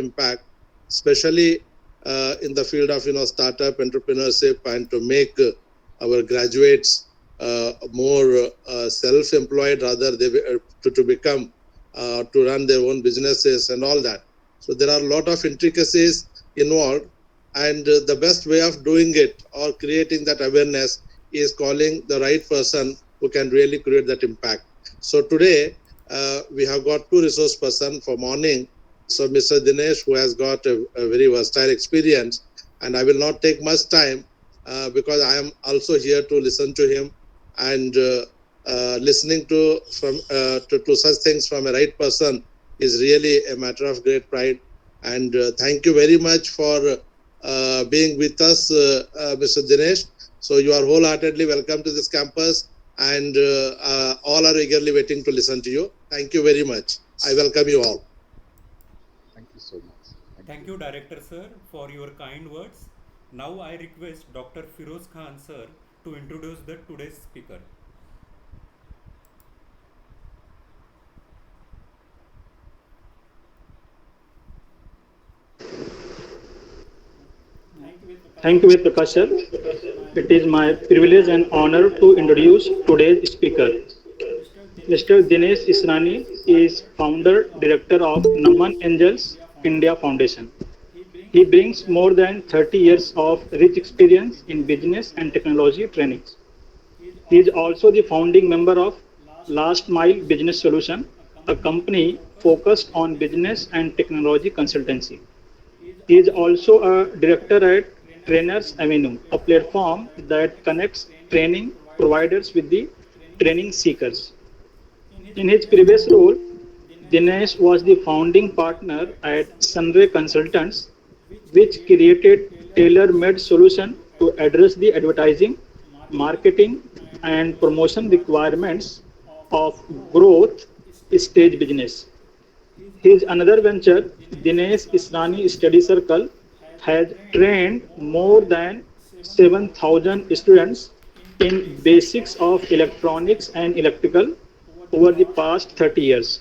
impact, especially in the field of startup entrepreneurship, and to make our graduates more self-employed, rather to become to run their own businesses and all that. So there are a lot of intricacies involved, and the best way of doing it or creating that awareness is calling the right person who can really create that impact. So today we have got two resource person for morning. So Mr. Dinesh, who has got a very versatile experience, and I will not take much time because I am also here to listen to him, and listening to such things from a right person is really a matter of great pride. And thank you very much for being with us, Mr. Dinesh. So you are wholeheartedly welcome to this campus, and all are eagerly waiting to listen to you. Thank you very much. I welcome you all. Thank you so much. Thank you, Director Sir, for your kind words. Now I request Dr. Firoz Khan Sir to introduce the today's speaker. Thank you, Prakash sir. It is my privilege and honor to introduce today's speaker. Mr. Dinesh Israni is founder director of Naman Angels India Foundation. He brings more than 30 years of rich experience in business and technology trainings. He is also the founding member of Last Mile Business Solution, a company focused on business and technology consultancy. He is also a director at Trainers Avenue, a platform that connects training providers with the training seekers. In his previous role, Dinesh was the founding partner at Sunray Consultants, which created tailor-made solutions to address the advertising, marketing, and promotion requirements of growth stage business. His another venture, Dinesh Israni Study Circle, has trained more than 7,000 students in basics of electronics and electrical over the past 30 years.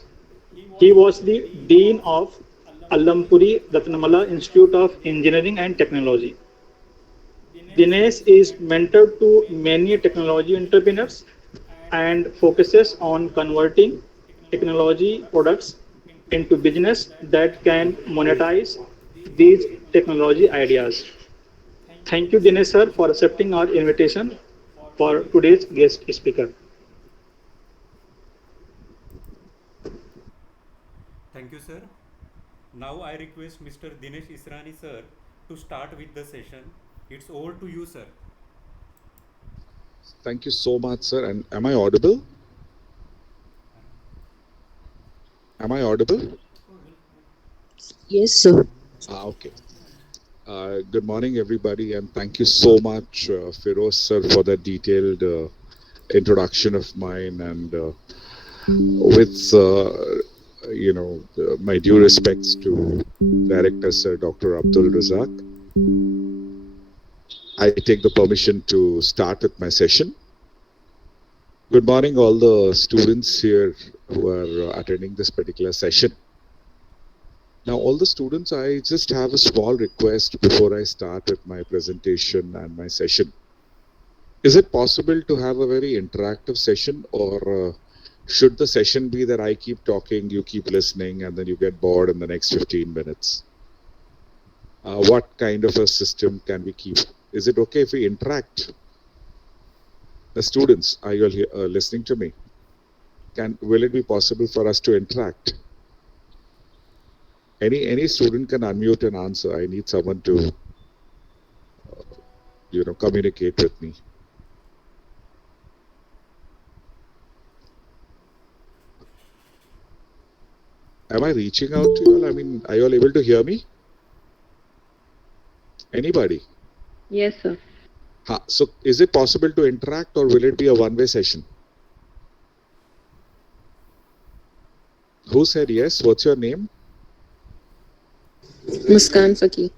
He was the Dean of Allampuri Ratnamala Institute of Engineering and Technology. Dinesh is mentor to many technology entrepreneurs and focuses on converting technology products into business that can monetize these technology ideas. Thank you, Dinesh sir, for accepting our invitation for today's guest speaker. Thank you, sir. Now I request Mr. Dinesh Israni sir to start with the session. It's over to you, sir. Thank you so much, sir. And am I audible? Am I audible? Yes, sir. Okay. Good morning, everybody, and thank you so much, Firoz sir, for that detailed introduction of mine. And with my due respects to Director Sir Dr. Abdul Razak, I take the permission to start with my session. Good morning, all the students here who are attending this particular session. Now, all the students, I just have a small request before I start with my presentation and my session. Is it possible to have a very interactive session, or should the session be that I keep talking, you keep listening, and then you get bored in the next 15 minutes? What kind of a system can we keep? Is it okay if we interact? The students, are you all listening to me? Will it be possible for us to interact? Any student can unmute and answer. I need someone to, communicate with me. Am I reaching out to you all? I mean, are you all able to hear me? Anybody? Yes, sir. So is it possible to interact, or will it be a one-way session? Who said yes? What's your name? Muskan Faki.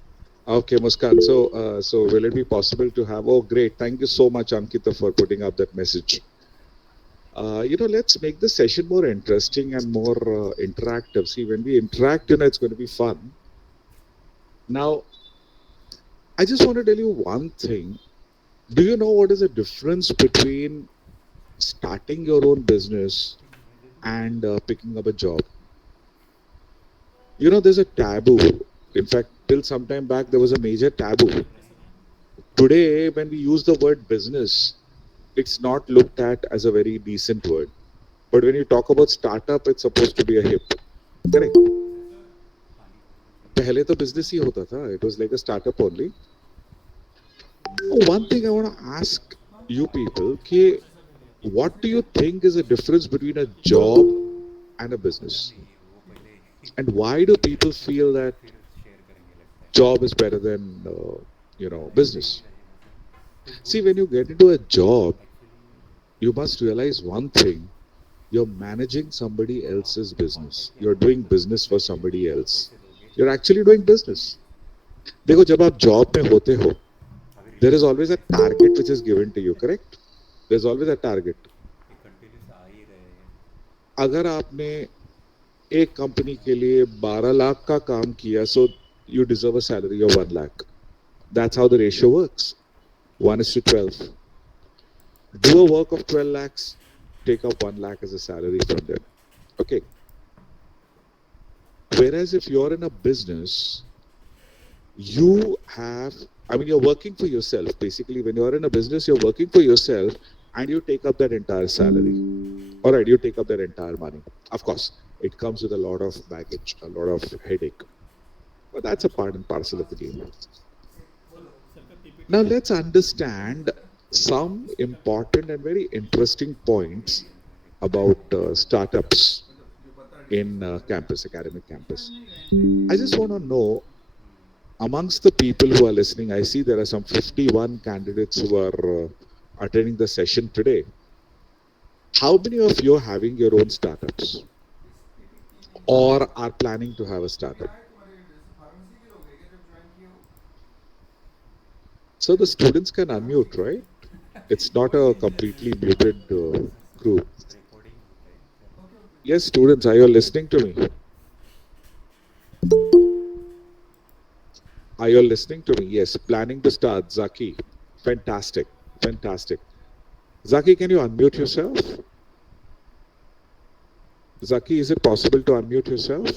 Okay, Muskan. So will it be possible to have? Oh, great! Thank you so much, Ankita, for putting up that message. Let's make the session more interesting and more interactive. See, when we interact, it's going to be fun. Now, I just want to tell you one thing. Do you know what is the difference between starting your own business and picking up a job? There's a taboo. In fact, till some time back, there was a major taboo. Today, when we use the word business, it's not looked at as a very decent word. But when you talk about startup, it's supposed to be a hip. Correct? पहले तो business ही होता था. It was like a startup only. One thing I want to ask you people, what do you think is the difference between a job and a business? And why do people feel that job is better than business? See, when you get into a job, you must realize one thing: you're managing somebody else's business. You're doing business for somebody else. You're actually doing business. देखो, जब आप job में होते हो, there is always a target which is given to you, correct? There's always a target. अगर आपने एक company के लिए 12 लाख का काम किया, so you deserve a salary of 1 lakh. That's how the ratio works. 1:12. Do a work of 12 lakhs, take up 1 lakh as a salary from them. Okay. Whereas if you're in a business, you're working for yourself. Basically, when you're in a business, you're working for yourself and you take up that entire salary. All right, you take up that entire money. Of course, it comes with a lot of baggage, a lot of headache. But that's a part and parcel of the game. Now, let's understand some important and very interesting points about startups in academic campus. I just want to know, amongst the people who are listening, I see there are some 51 candidates who are attending the session today. How many of you are having your own startups or are planning to have a startup? So the students can unmute, right? It's not a completely muted group. Yes, students, are you listening to me? Are you listening to me? Yes, planning to start. Zaki, fantastic, fantastic. Zaki, can you unmute yourself? Zaki, is it possible to unmute yourself?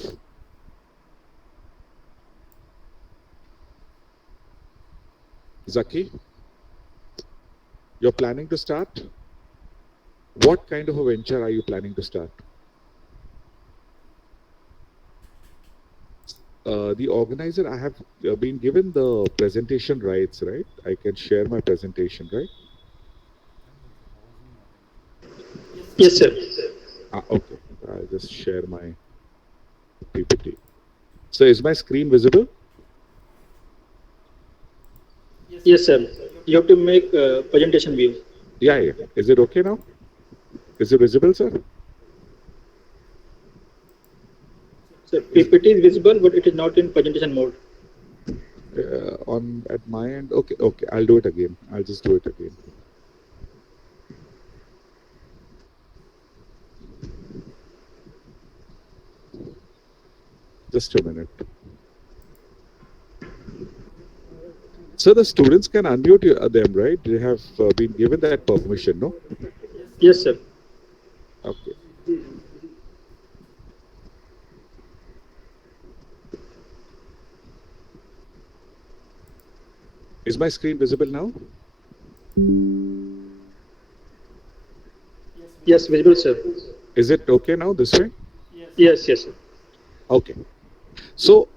Zaki, you're planning to start? What kind of a venture are you planning to start? The organizer, I have been given the presentation rights, right? I can share my presentation, right? Yes, sir. Okay, I'll just share my PPT. So is my screen visible? Yes, sir. You have to make presentation view. Yeah. Is it okay now? Is it visible, sir? So PPT is visible, but it is not in presentation mode. At my end, okay. I'll do it again. I'll just do it again. Just a minute. So the students can unmute them, right? They have been given that permission, no? Yes, sir. Okay. Is my screen visible now? Yes, visible, sir. Is it okay now this way? Yes, sir. Okay. So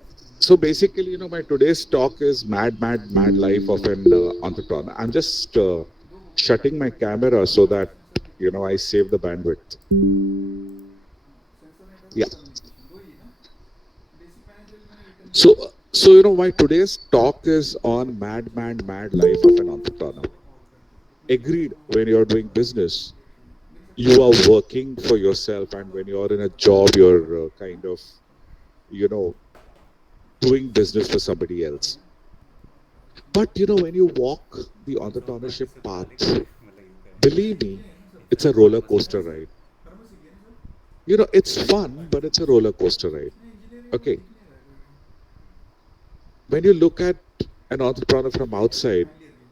basically, my today's talk is mad life of an entrepreneur. I'm just shutting my camera so that I save the bandwidth. Yeah. So my today's talk is on mad life of an entrepreneur. Agreed. When you're doing business, you are working for yourself, and when you're in a job, you're kind of doing business for somebody else. But when you walk the entrepreneurship path, believe me, it's a roller coaster ride. It's fun, but it's a roller coaster ride. Okay. when you look at an entrepreneur from outside,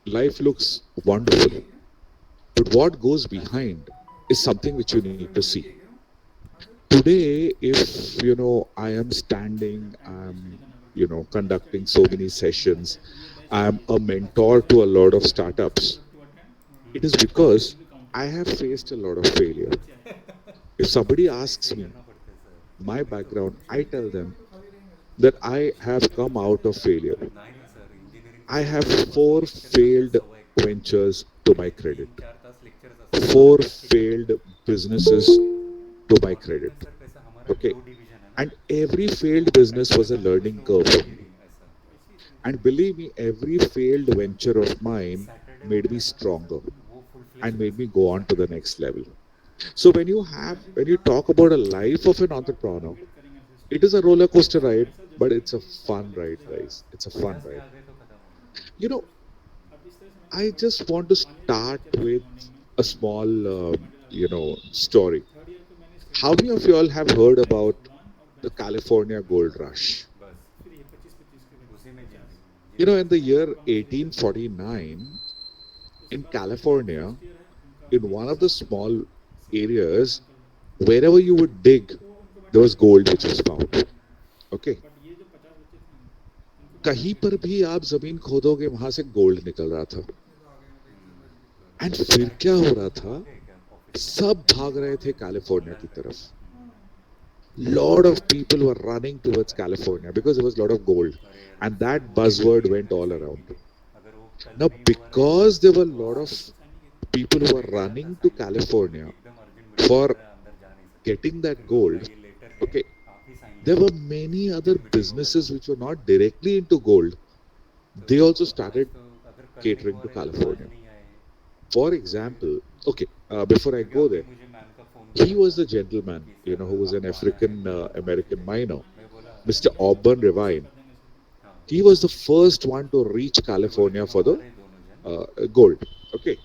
life looks wonderful. But what goes behind is something which you need to see. Today, if I am standing, I'm conducting so many sessions, I'm a mentor to a lot of startups. It is because I have faced a lot of failure. If somebody asks me my background, I tell them that I have come out of failure. I have four failed ventures to my credit, four failed businesses to my credit. Okay. And every failed business was a learning curve for me. And believe me, every failed venture of mine made me stronger and made me go on to the next level. So when you talk about a life of an entrepreneur, it is a roller coaster ride, but it's a fun ride, guys. It's a fun ride. You know, I just want to start with a small, story. How many of you all have heard about the California gold rush? In the year 1849, in California, in one of the small areas, wherever you would dig, there was gold which was found. Okay. कहीं पर भी आप जमीन खोदोगे वहां से gold निकल रहा था. एंड फिर क्या हो रहा था, सब भाग रहे थे कैलिफोर्निया की तरफ. Lot of people were running towards California because there was a lot of gold, and that buzzword went all around. Now, because there were a lot of people who were running to California for getting that gold, okay, there were many other businesses which were not directly into gold. They also started catering to California. For example, okay, before I go there, he was the gentleman, who was an African American miner, Mr. Auburn Revine. He was the first one to reach California for the gold. Okay,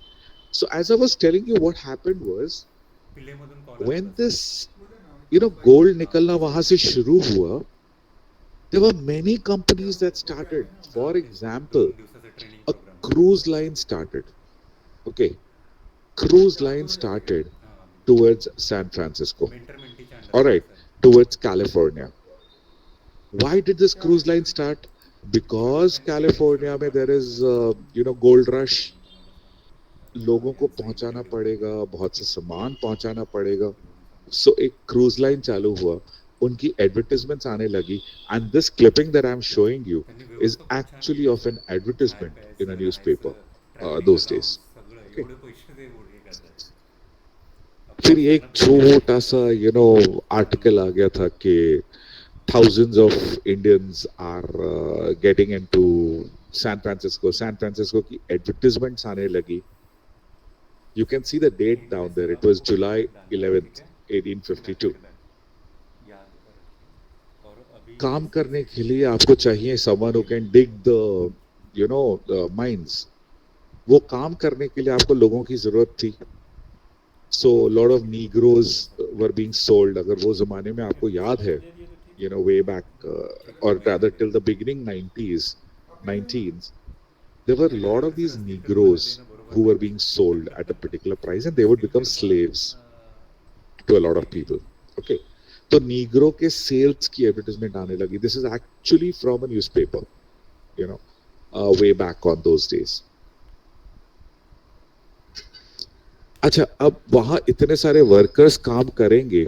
so as I was telling you, what happened was when this, gold nikalna wahan se shuru hua, there were many companies that started. For example, a cruise line started. Okay, cruise line started towards San Francisco. All right, towards California. Why did this cruise line start? Because California में there is gold rush. लोगों को पहुंचाना पड़ेगा, बहुत से सामान पहुंचाना पड़ेगा. So एक cruise line चालू हुआ, उनकी advertisements आने लगी, and this clipping that I'm showing you is actually of an advertisement in a newspaper those days. Okay. फिर एक छोटा सा आर्टिकल आ गया था कि thousands of Indians are getting into San Francisco. San Francisco की advertisements आने लगी. You can see the date down there. It was July 11th, 1852. काम करने के लिए आपको चाहिए someone who can dig the mines. वो काम करने के लिए आपको लोगों की जरूरत थी. So a lot of Negroes were being sold. अगर वो जमाने में आपको याद है, way back, or rather till the beginning 19s, there were a lot of these Negroes who were being sold at a particular price, and they would become slaves to a lot of people. Okay, तो Negro के sales की advertisement आने लगी. This is actually from a newspaper, way back on those days. अच्छा, अब वहां इतने सारे वर्कर्स काम करेंगे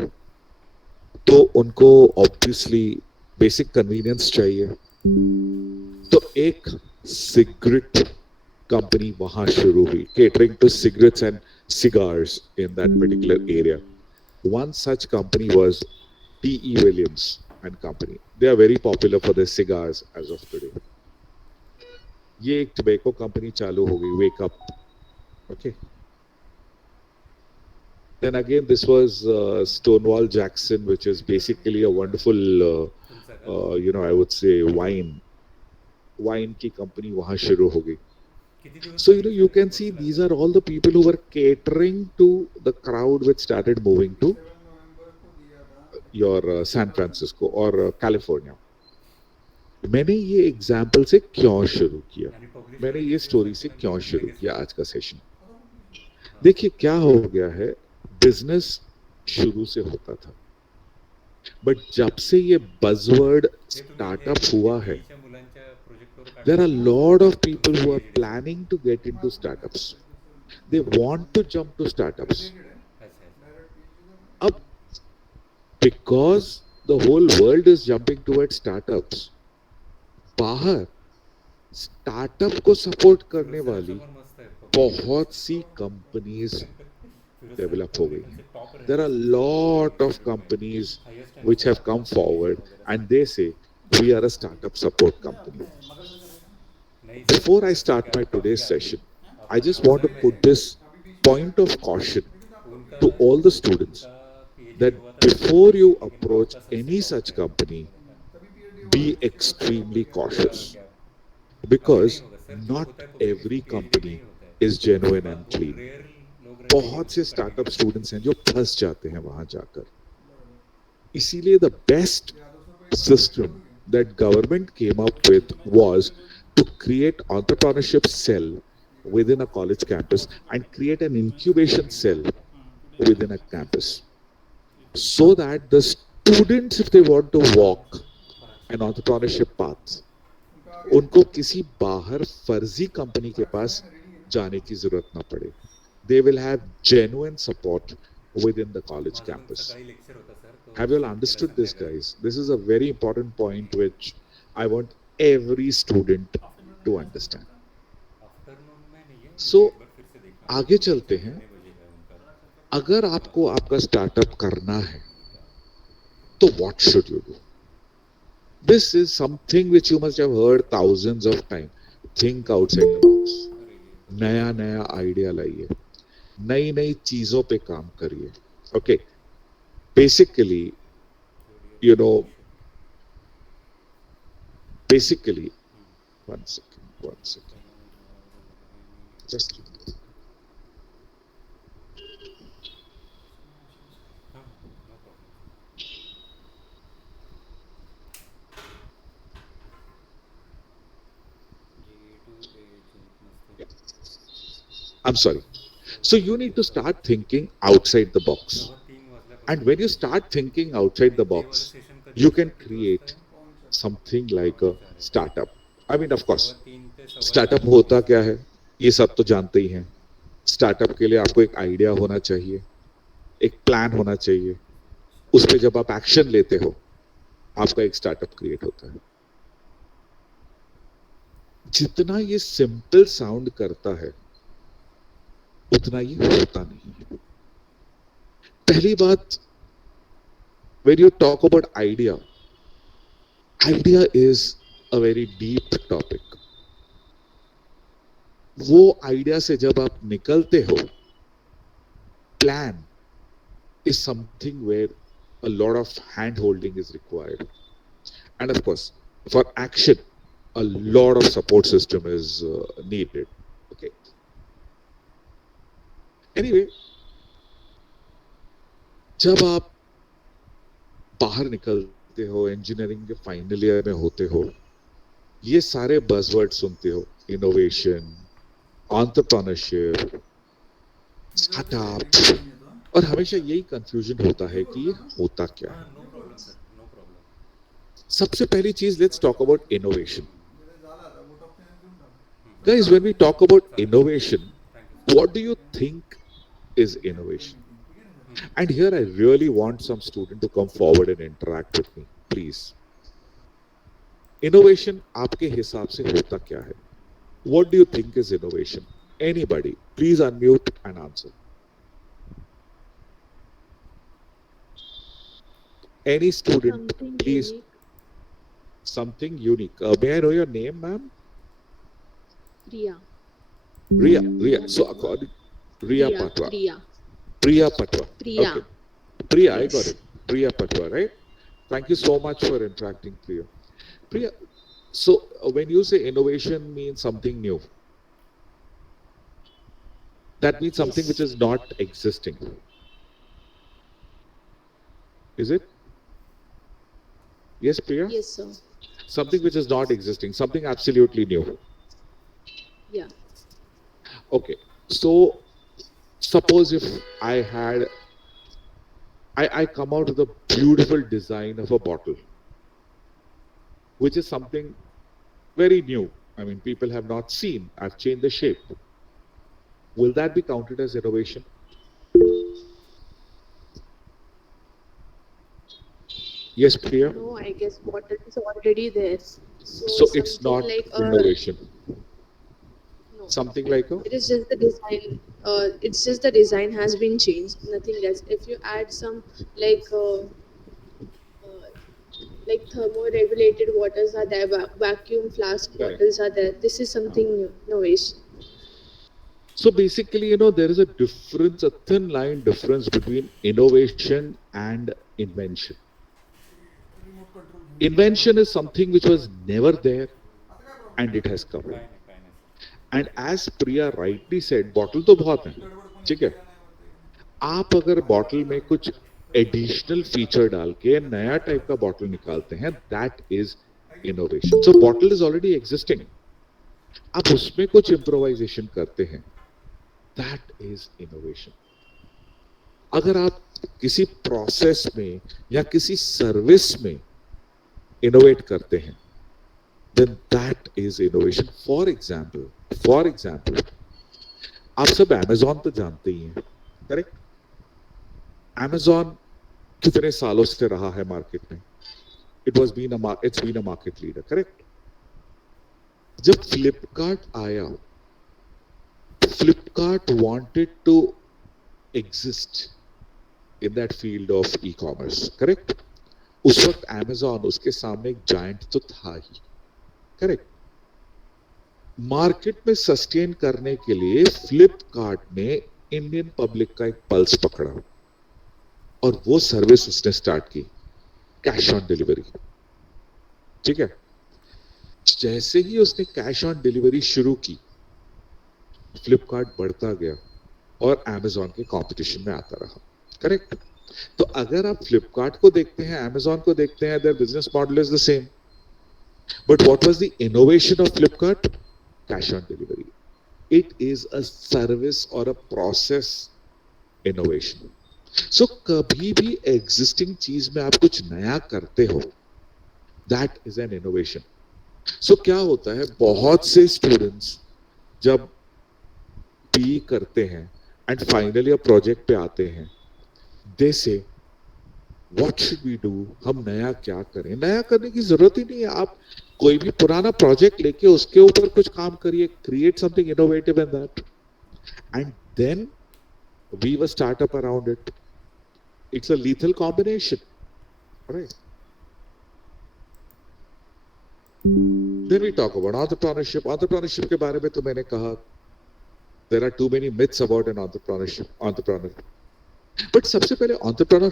तो उनको ऑब्वियसली बेसिक कन्वीनियंस चाहिए. तो एक सिगरेट कंपनी वहां शुरू हुई, catering to cigarettes and cigars in that particular area. One such company was T.E. Williams and Company. They are very popular for their cigars as of today. ये एक tobacco company चालू हो गई, Wake Up. Okay. Then again, this was Stonewall Jackson, which is basically a wonderful, I would say wine की company वहाँ शुरू हो गई. So you can see these are all the people who were catering to the crowd which started moving to your San Francisco or California. मैंने ये example से क्यों शुरू किया, आणि पब्लिश मैंने करायची ये असेल स्टोरी से तर क्यों शुरू लगेच किया करा. आज का सेशन. हां. देखिए क्या हो गया है, बिजनेस शुरू से होता था, बट जब से ये बजवर्ड हे तुम्ही हे स्टार्टअप म्हणजे हुआ है, पीईच्या मुलांच्या प्रोजेक्टवर there are काढलं a का lot of people तुमचं who are PhD sir? planning to get into startups. They want to jump to startups. अच्छा अच्छा. अब because the whole world is jumping towards startups, बाहर स्टार्टअप को सपोर्ट करने फिरोज सरांचं वाली पण मस्त आहे बहुत पब्लिक. सी कंपनीज फिरोज डेवलप हो सरांचं गई म्हणजे हैं. Top There are a ranking lot of companies which have come forward and they say we are a startup support company. नाही सर Before I जैसे start क्या my टॉपिक today's आती session, I आपका just want to कंसर्न में है put this point of caution उनका to all the students उनका PhD that हुआ था before कंसर्न में you लेकिन approach आपका any सबसे टॉप such है company, be extremely cautious क्या अभी नहीं because होगा सर जो not होता है every पीएचडी में ही company होता है is उसके genuine बाद and बहुत clean. रेयर लोग रहते हैं बहुत से उसको कंटिन्यू स्टार्टअप करते हैं. स्टूडेंट्स हैं जो फंस जाते हैं वहां जाकर. इसीलिए the best system that government came up with was to create entrepreneurship cell within a college campus and create an incubation cell within a campus so that the students, if they want to walk an entrepreneurship path, उनको किसी बाहर फर्जी company के पास जाने की जरूरत ना पड़े. They will have genuine support within the college माझं पण campus. सकाळी लेक्चर होता सर तो Have you all शूट केला understood this, संध्याकाळी. guys? This is a very important point which I want every student to understand. Afternoon में नहीं है So, मुझे एक बार फिर से देखना आगे पड़ेगा चलते लेक्चर हैं. कितने बजे का है उनका. अगर आपको आपका स्टार्टअप करना है, तो what should you do? This is something which you must have heard thousands of times. Think outside the box. नया नया आइडिया लाइए, नई नई चीजों पे काम करिए. Okay, basically, you know, basically, one second, just हाँ नो प्रॉब्लम. जी टू yeah. मस्त. I'm sorry. So you need to start thinking outside the box. सव्वा 3 And वाजल्यापासून when you भेटू. start thinking outside आणि the ते वालं box, सेशन कधी you आहे सर can किती वाजता create आहे? something like a startup. I mean, of course, सव्वा 3 ते सव्वा स्टार्टअप 4 होता ऑफिस. क्या है, ये सब तो जानते ही हैं. स्टार्टअप के लिए आपको एक आइडिया होना चाहिए, एक प्लान होना चाहिए. उस पे जब आप एक्शन लेते हो, आपका एक स्टार्टअप क्रिएट होता है. जितना ये सिंपल साउंड करता है, उतना ये होता नहीं है. पहली बात, when you talk about idea is a very deep topic. वो आइडिया से जब आप निकलते हो, plan is something where a lot of hand holding is required, and of course for action a lot of support system is needed. Okay, anyway, जब आप बाहर निकलते हो, इंजीनियरिंग के फाइनल ईयर में होते हो, ये सारे बज़वर्ड सुनते हो, इनोवेशन, एंटरप्रेन्योरशिप, स्टार्टअप, और हमेशा यही कंफ्यूजन होता है कि ये होता क्या हाँ है. No problem sir no problem. सबसे पहली चीज, let's talk about innovation. Guys, when we talk about innovation, thank you sir. what do you think is innovation? And here I really want some student to come forward and interact with me, please. Innovation आपके हिसाब से होता क्या है? What do you think is innovation? Anybody, please unmute and answer. Any student, Something please. unique. Something unique. May I know your name, ma'am? Priya. Riya. So according, Riya Priya. Patwa. Priya. Priya Patwa. Priya. Okay. Priya, I Yes. got it. Priya Patwa, right? Thank you so much for interacting, Priya. Priya, so when you say innovation means something new, that means something which Yes. is not existing. Is it? Yes, Priya? Yes, sir. something which is not existing, something absolutely new. Yeah. Okay, so suppose if I come out with a beautiful design of a bottle, which is something very new. I mean, people have not seen. I've changed the shape. Will that be counted as innovation? Yes, Priya. No, I guess bottle is already there. So So it's something not like innovation. no. Something like a It is just the design. It's just the design has been changed. Nothing else. If you add some like like thermo-regulated waters are there, vacuum flask correct. bottles are there. This is something new, innovation. So basically, there is a difference, a thin line difference between innovation and invention. Invention is something which was never there and it has come. काय नाही sir. And as Priya rightly said, bottle तो बहुत है, ठीक है. आप अगर bottle में कुछ एडिशनल फीचर डाल के नया टाइप का बॉटल निकालते हैं, that is innovation. So bottle is already existing, आप उसमें कुछ इम्प्रोवाइजेशन करते हैं, दैट इज इनोवेशन. अगर आप किसी प्रोसेस में या किसी सर्विस में इनोवेट करते हैं, then that is innovation. For example, आप सब Amazon तो जानते ही हैं, करेक्ट? Amazon कितने सालों से रहा है मार्केट में? It's been a market leader, correct? जब Flipkart आया, Flipkart wanted to exist in that field of e-commerce, correct? उस वक्त Amazon उसके सामने एक giant तो था ही, करेक्ट? मार्केट में सस्टेन करने के लिए फ्लिपकार्ट ने इंडियन पब्लिक का एक पल्स पकड़ा और वो सर्विस उसने स्टार्ट की, कैश ऑन डिलीवरी. ठीक है, जैसे ही उसने कैश ऑन डिलीवरी शुरू की, फ्लिपकार्ट बढ़ता गया और Amazon के कंपटीशन में आता रहा, करेक्ट? तो अगर आप फ्लिपकार्ट को देखते हैं, Amazon को देखते हैं, their business model is the same. But what was the innovation of Flipkart? Cash on delivery. It is a service or a process innovation. So कभी भी existing चीज में आप कुछ नया करते हो, that is an innovation. So क्या होता है, बहुत से students जब PE करते हैं and finally a project पे आते हैं, they say what should we do? हम नया क्या करें? नया करने की जरूरत ही नहीं है. आप कोई भी पुराना प्रोजेक्ट लेके उसके ऊपर कुछ काम करिए, create something innovative in that, and then weave a startup around it. It's a lethal combination, right? Then we talk about entrepreneurship. Entrepreneurship के बारे में तो मैंने कहा, there are too many myths about an entrepreneur. But सबसे पहले entrepreneur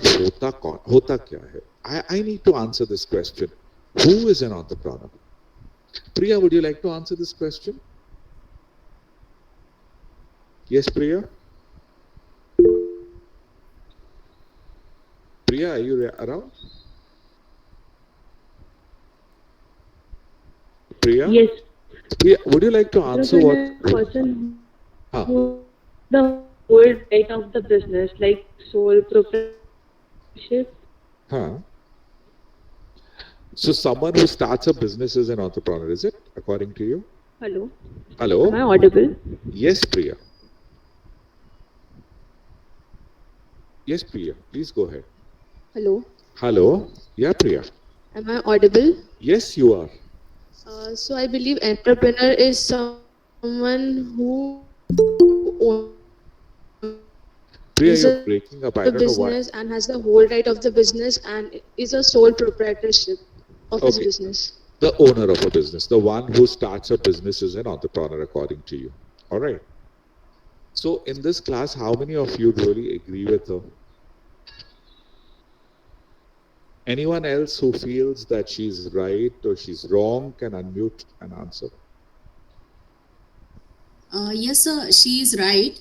होता क्या है? I need to answer this question. Who is an entrepreneur? Priya, would you like to answer this question? Yes, Priya? Priya, are you around? Priya? Yes. Priya, would you like to answer what? Person Huh. who the whole right of the business, like sole proprietorship. Huh. So someone who starts a business is an entrepreneur, is it, according to you? Hello. Hello? Am I audible? Yes, Priya. Yes, Priya. Please go ahead. Hello. Hello? Yeah, Priya. Am I audible? Yes, you are. So I believe entrepreneur is someone who Priya, is you're breaking up. I a don't know why. business and has the whole right of the business and is a sole proprietorship of his Okay. business. The owner of a business, the one who starts a business is an entrepreneur, according to you. All right. So in this class, how many of you really agree with her? Anyone else who feels that she's right or she's wrong can unmute and answer. Yes, sir, she is right.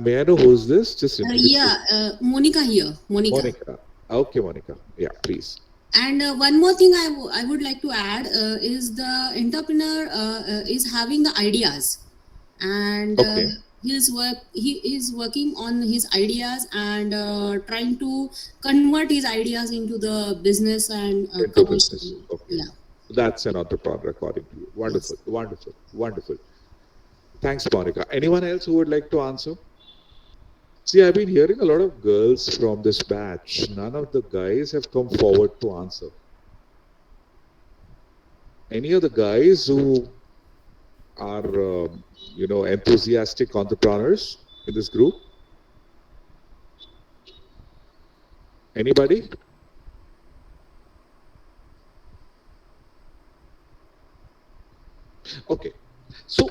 May I know who's this? Just introduce Yeah, Monica here. Monica. Monica. Okay, Monica. Yeah, please. And one more thing I would like to add is the entrepreneur is having the ideas, and Okay. he is working on his ideas and trying to convert his ideas into the business and Into business. commercial. Okay. Yeah. That's an entrepreneur according to you. Yes. Wonderful, wonderful, wonderful. Thanks, Monica. Anyone else who would like to answer? See, I've been hearing a lot of girls from this batch. None of the guys have come forward to answer. Any of the guys who are, enthusiastic entrepreneurs in this group? Anybody? Okay. So,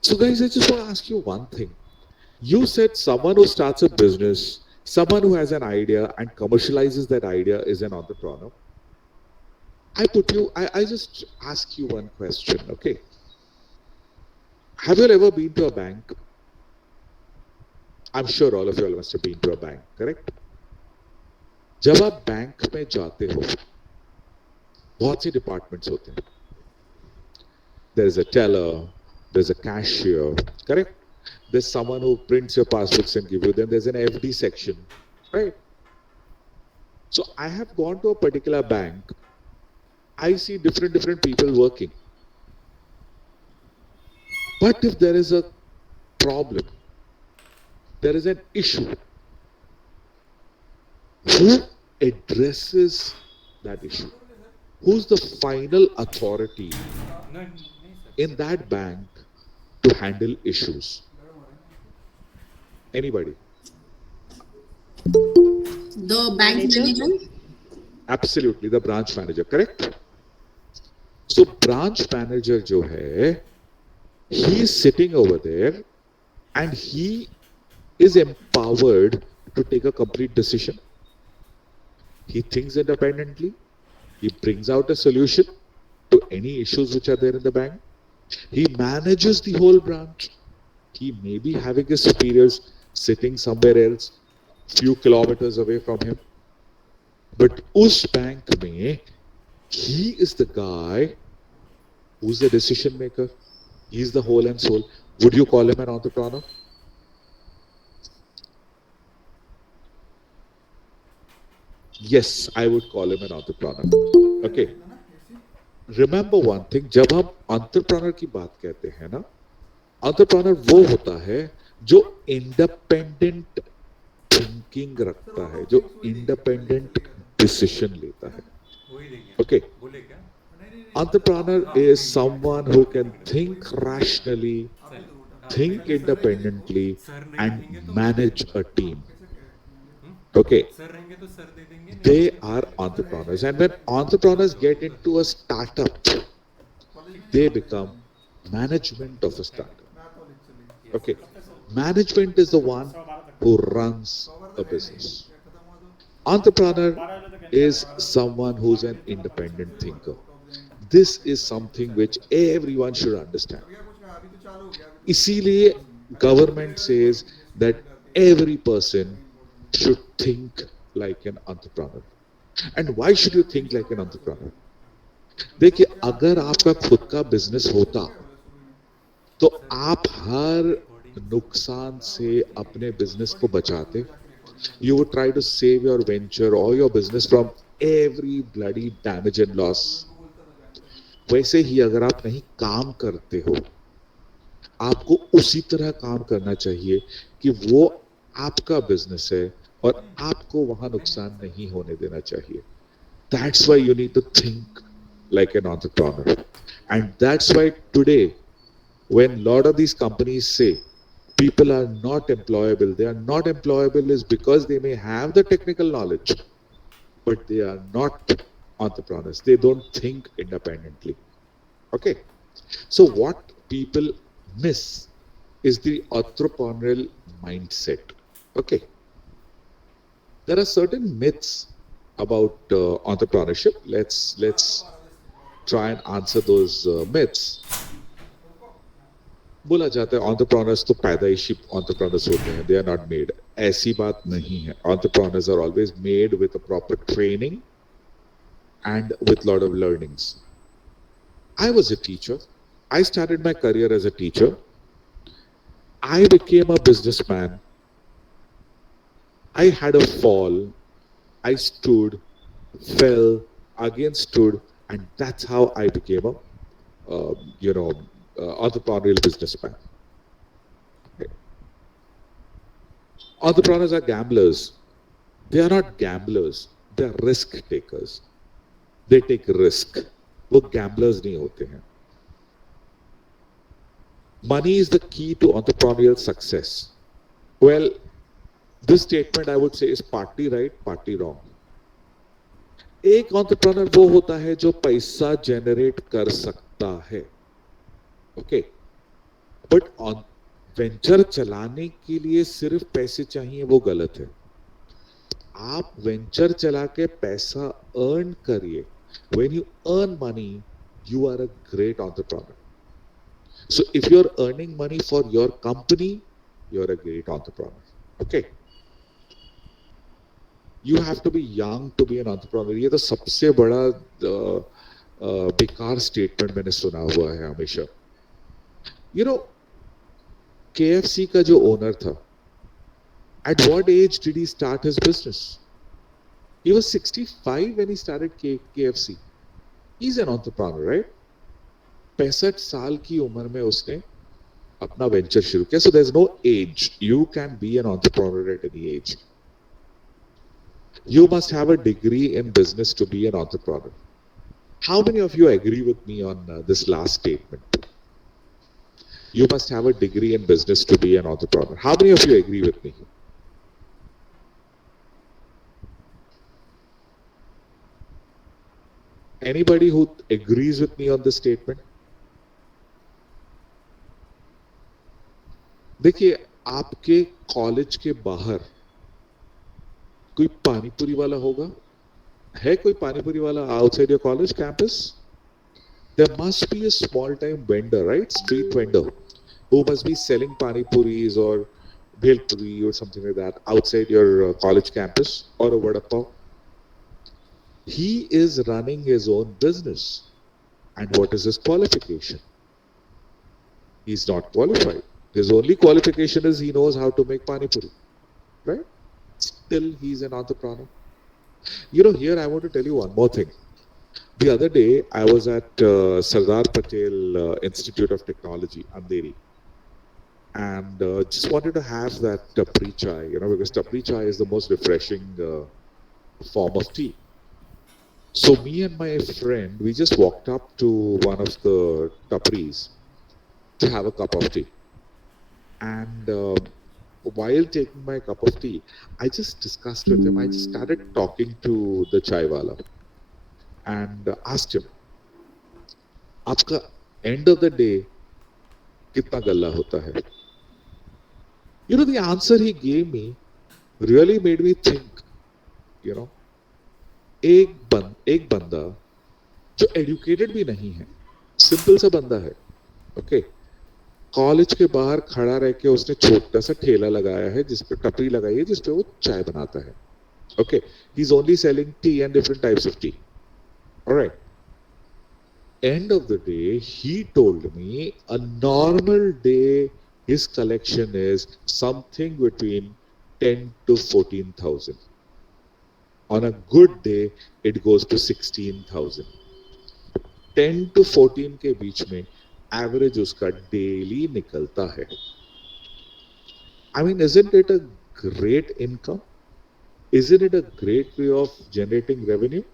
so guys, I just want to ask you one thing. You said someone who starts a business, someone who has an idea and commercializes that idea is an entrepreneur. I just ask you one question, okay? Have you ever been to a bank? I'm sure all of you all must have been to a bank, correct? जब आप bank में जाते हो बहुत से departments होते हैं. There is a teller, there's a cashier, correct? There's someone who prints your passbooks and give you. Then there's an FD section, right? So I have gone to a particular bank. I see different people working. But if there is a problem, there is an issue, who addresses that issue? Who's the final authority No, नहीं sir. in that bank to handle issues? Anybody? The bank Manager? manager. Absolutely, the branch manager, correct? So branch manager जो है, he is sitting over there and he is empowered to take a complete decision. He thinks independently. He brings out a solution to any issues which are there in the bank. He manages the whole branch. He may be having his superiors sitting somewhere else, few kilometers away from him. But us bank mein, he is the guy who's the decision maker. He's the whole and soul. Would you call him an entrepreneur? Yes, I would call him an entrepreneur. Okay. Remember one thing, जब हम entrepreneur की बात कहते हैं ना, entrepreneur वो होता है जो independent thinking रखता है, जो independent decision लेता है. वही देंगे. Okay. बोले क्या? Entrepreneur is someone who can think rationally, think independently, and manage a team. Okay. Sir रहेंगे तो सर दे देंगे. They are entrepreneurs. And when entrepreneurs get into a startup, they become management of a startup. Okay. Management is the one who runs a business. Entrepreneur is someone who's an independent thinker. This is something which everyone should understand. इसीलिए government says that every person should think like an entrepreneur. And why should you think like an entrepreneur? देखिए, अगर आपका खुद का business होता तो आप हर नुकसान से अपने बिजनेस को बचाते. You would try to save your venture or your business from every bloody damage and loss. वैसे ही अगर आप नहीं काम करते हो, आपको उसी तरह काम करना चाहिए कि वो आपका बिजनेस है और आपको वहां नुकसान नहीं होने देना चाहिए. That's why you need to think like an entrepreneur. And that's why today, when a lot of these companies say people are not employable, they are not employable is because they may have the technical knowledge, but they are not entrepreneurs. They don't think independently. Okay. So what people miss is the entrepreneurial mindset. Okay. There are certain myths about entrepreneurship. Let's try and answer those myths. बोला जाता है entrepreneurs तो पैदाइशी entrepreneurs होते हैं. They are not made. ऐसी बात नहीं है. Entrepreneurs are always made with a proper training and with lot of learnings. I was a teacher. I started my career as a teacher. I became a businessman. I had a fall. I stood, fell, again stood, and that's how I became a, you know, entrepreneurial businessman. Okay. Entrepreneurs are gamblers. They are not gamblers. They are risk takers. They take risk. वो gamblers नहीं होते हैं. Money is the key to entrepreneurial success. Well, this statement I would say is partly right, partly wrong. एक entrepreneur वो होता है जो पैसा generate कर सकता है. Okay. But on वेंचर चलाने के लिए सिर्फ पैसे चाहिए वो गलत है. आप वेंचर चला के पैसा अर्न करिए. When you earn money, you are a great entrepreneur. So if you're earning money for your company, you're a great entrepreneur. Okay. You have to be young to be an entrepreneur. ये तो सबसे बड़ा बेकार statement मैंने सुना हुआ है हमेशा. You know, KFC का जो ओनर था, at what age did he start his business? He was 65 when he started KFC. He's an entrepreneur, right? 65 साल की उम्र में उसने अपना वेंचर शुरू किया. So there's no age. You can be an entrepreneur at any age. You must have a degree in business to be an entrepreneur. How many of you agree with me on this last statement? You must have a degree in business to be an entrepreneur. How many of you agree with me? Anybody who agrees with me on this statement? देखिए, आपके college के बाहर कोई पानीपुरी वाला होगा? है कोई पानीपुरी वाला outside your college campus? There must be a small time vendor, right? Street vendor who must be selling panipuris or bhelpuri or something like that outside your college campus or a vada pav. He is running his own business. And what is his qualification? He's not qualified. His only qualification is he knows how to make panipuri, right? Still, he's an entrepreneur. You know, here I want to tell you one more thing. The other day, I was at Sardar Patel Institute of Technology, Andheri, and just wanted to have that tapri chai, you know, because tapri chai is the most refreshing form of tea. So me and my friend, we just walked up to one of the tapris to have a cup of tea. And while taking my cup of tea, I just discussed with him. I just started talking to the chai wala and asked him, "आपका end of the day कितना गल्ला होता है?" You know, the answer he gave me really made me think. You know, एक बंदा जो educated भी नहीं है, सिंपल सा बंदा है, ओके, कॉलेज के बाहर खड़ा रह के उसने छोटा सा ठेला लगाया है जिसपे टपरी लगाई है जिसपे वो चाय बनाता है. Okay, he is only selling T and different types of T. Alright, end of the day he told me a normal day his collection is something between 10 to 14,000. On a good day it goes to 16,000. 10 to 14 के बीच में average उसका daily निकलता है. I mean, isn't it a great income? Isn't it a great way of generating revenue?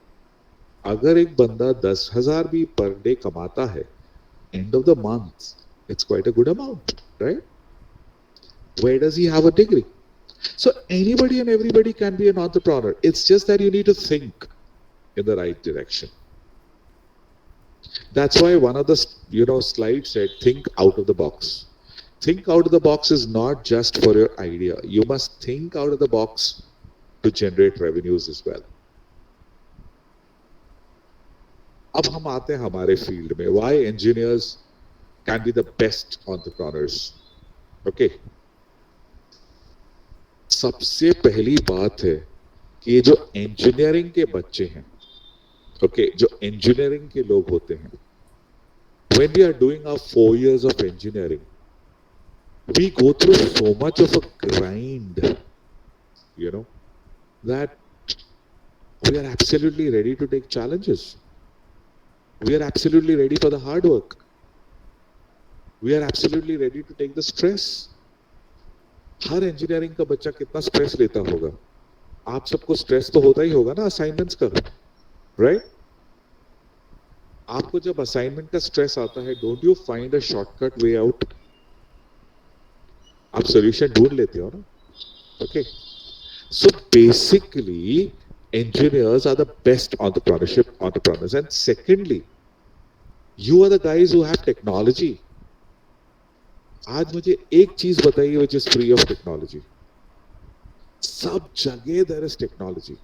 अगर एक बंदा 10,000 भी per day कमाता है, end of the month, it's quite a good amount, right? Where does he have a degree? So anybody and everybody can be an entrepreneur. It's just that you need to think in the right direction. That's why one of the slides said, think out of the box. Think out of the box is not just for your idea. You must think out of the box to generate revenues as well. अब हम आते हैं हमारे field में. Why engineers can be the best entrepreneurs? Okay. सबसे पहली बात है कि ये जो इंजीनियरिंग के बच्चे हैं, ओके, जो इंजीनियरिंग के लोग होते हैं, when we are doing our 4 years of engineering, we go through so much of a grind, you know, that we are absolutely ready to take challenges. We are absolutely ready for the hard work. We are absolutely ready to take the stress. Her engineering का बच्चा कितना stress लेता होगा? आप सबको stress तो होता ही होगा ना असाइनमेंट्स का, राइट? आपको जब असाइनमेंट का स्ट्रेस आता है, don't you find a shortcut way out? आप सॉल्यूशन ढूंढ लेते हो ना? Okay, so basically engineers are the best entrepreneurs, and secondly, you are the guys who have technology. आज मुझे एक चीज बताइए which is free of technology. सब जगह there is technology.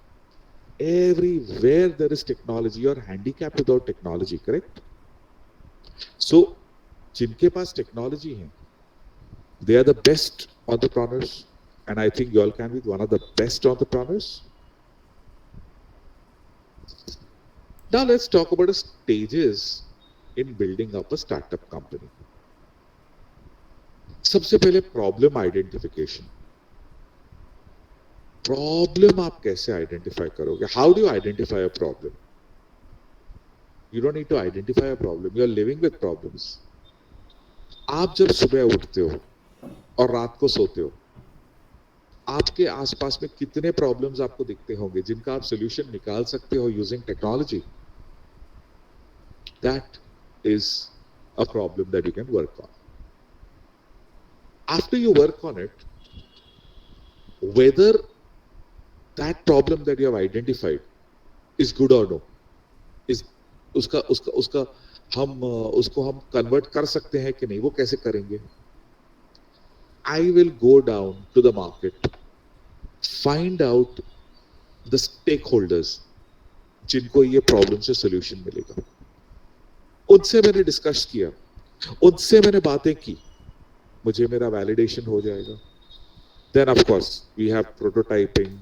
Everywhere there is technology. You are handicapped without technology, correct? So, जिनके पास technology है, they are the best entrepreneurs, and I think you all can be one of the best entrepreneurs. Now let's talk about the stages in building up a startup company. सबसे पहले problem identification. Problem आप कैसे identify करोगे? How do you identify a problem? You don't need to identify a problem, you are living with problems. आप जब सुबह उठते हो और रात को सोते हो, आपके आसपास में कितने प्रॉब्लम्स आपको दिखते होंगे जिनका आप सोल्यूशन निकाल सकते हो using technology? That is a problem that you can work on. After you work on it, whether that problem that you have identified is good or no, is उसका उसका उसका हम उसको हम कन्वर्ट कर सकते हैं कि नहीं, वो कैसे करेंगे? I will go down to the market, find out the stakeholders जिनको ये प्रॉब्लम से सोल्यूशन मिलेगा. उनसे मैंने डिस्कस किया, उनसे मैंने बातें की, मुझे मेरा वैलिडेशन हो जाएगा. Then of course we have prototyping,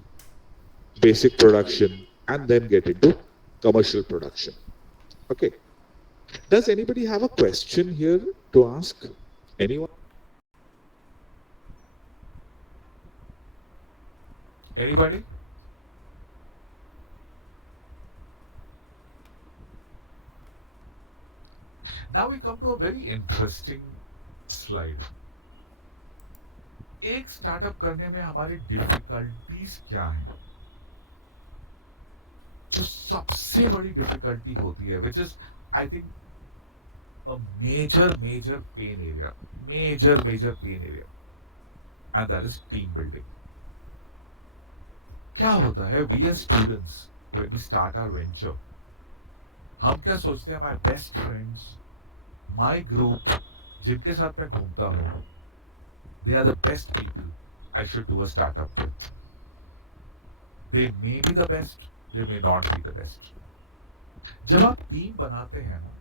basic production, and then get into commercial production. Okay. Does anybody have a question here to ask? Anyone? Anybody? Now we come to a very interesting slide. एक startup करने में हमारी difficulties क्या है? जो सबसे बड़ी difficulty होती है, which is I think a major pain area, major pain area, and that is team building. क्या होता है, we as students when we start our venture, हम क्या सोचते हैं, my best friends, my group, जिनके साथ मैं घूमता हूँ, they are the best people I should do a startup with. They may be the best, they may not be the best. जब आप टीम बनाते हैं ना,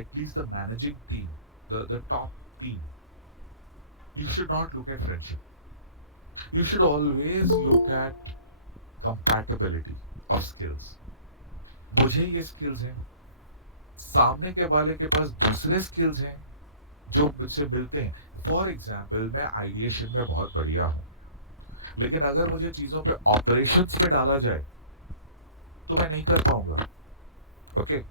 at least the managing team, the top team, you should not look at friendship. You should always look at compatibility of skills. मुझे ये skills हैं, सामने के वाले के पास दूसरे skills हैं जो मुझसे मिलते हैं. फॉर एग्जाम्पल, मैं आइडिएशन में बहुत बढ़िया हूँ, लेकिन अगर मुझे चीजों पे ऑपरेशंस में डाला जाए तो मैं नहीं कर पाऊंगा. ओके,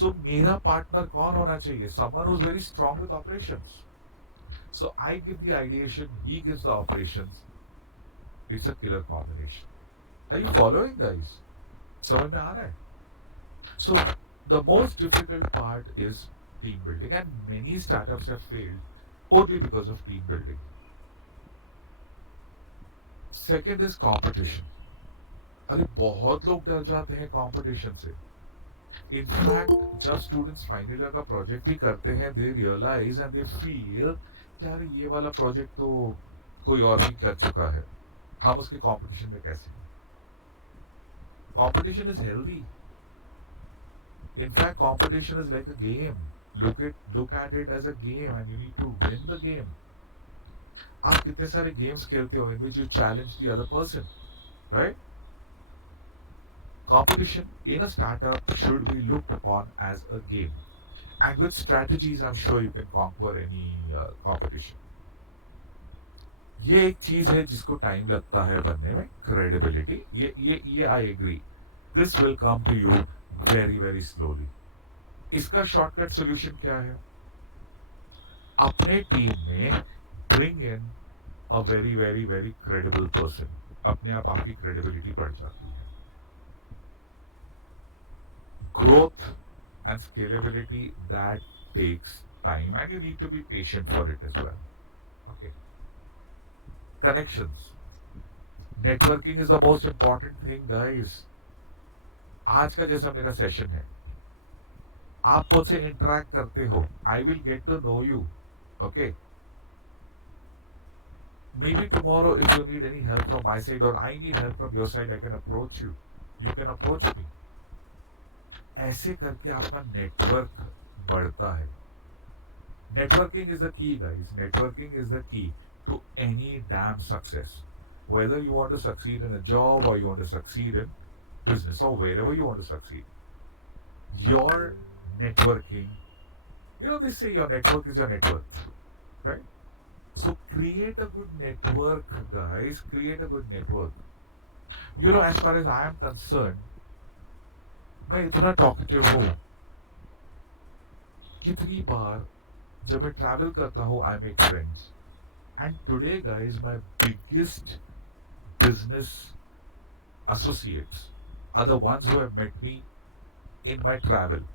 सो मेरा पार्टनर कौन होना चाहिए? Someone who is very strong with operations. So I give the ideation, he gives the operations. It's a killer combination. Are you following, guys? समझ में आ रहा है? So the most difficult part is team building, and many startups have failed only because of team building. Second is competition. अरे बहुत लोग डर जाते हैं competition से. In fact, जब students final year का project भी करते हैं, they realize and they feel यार ये वाला प्रोजेक्ट तो कोई और भी कर चुका है, हम उसके कंपटीशन में कैसे? Competition is healthy. In fact competition is like a game. Look at it as a game, and you need to win the game. आप कितने सारे गेम्स खेलते हो in which you challenge the other person, right? Competition in a startup should be looked upon as a game. And with strategies, I'm sure you can conquer any competition. ये एक चीज है जिसको टाइम लगता है बनने में, क्रेडिबिलिटी। ये I agree, this will come to you very very slowly. इसका शॉर्टकट सोल्यूशन क्या है? अपने टीम में bring in a very very very credible person. अपने आप आपकी क्रेडिबिलिटी बढ़ जाती है। Growth and scalability, that takes time and you need to be patient for it as well. Okay. Connections. Networking is the most important thing, guys. आज का जैसा मेरा सेशन है, आप मुझसे इंटरेक्ट करते हो, I will get to know you. Okay, maybe tomorrow if you need any help from my side or I need help from your side, I can approach you, you can approach me. ऐसे करके आपका network बढ़ता है। Networking is the key, guys. Networking is the key to any damn success. Whether you want to succeed in a job or you want to succeed in business or wherever you want to succeed, your networking, they say your network is your net worth, right? So create a good network, guys. Create a good network. As far as I am concerned, मैं इतना talkative हूँ, कितनी बार जब मैं travel करता हूँ, I make friends. And today, guys, my biggest business associates are the ones who have met me in my travel,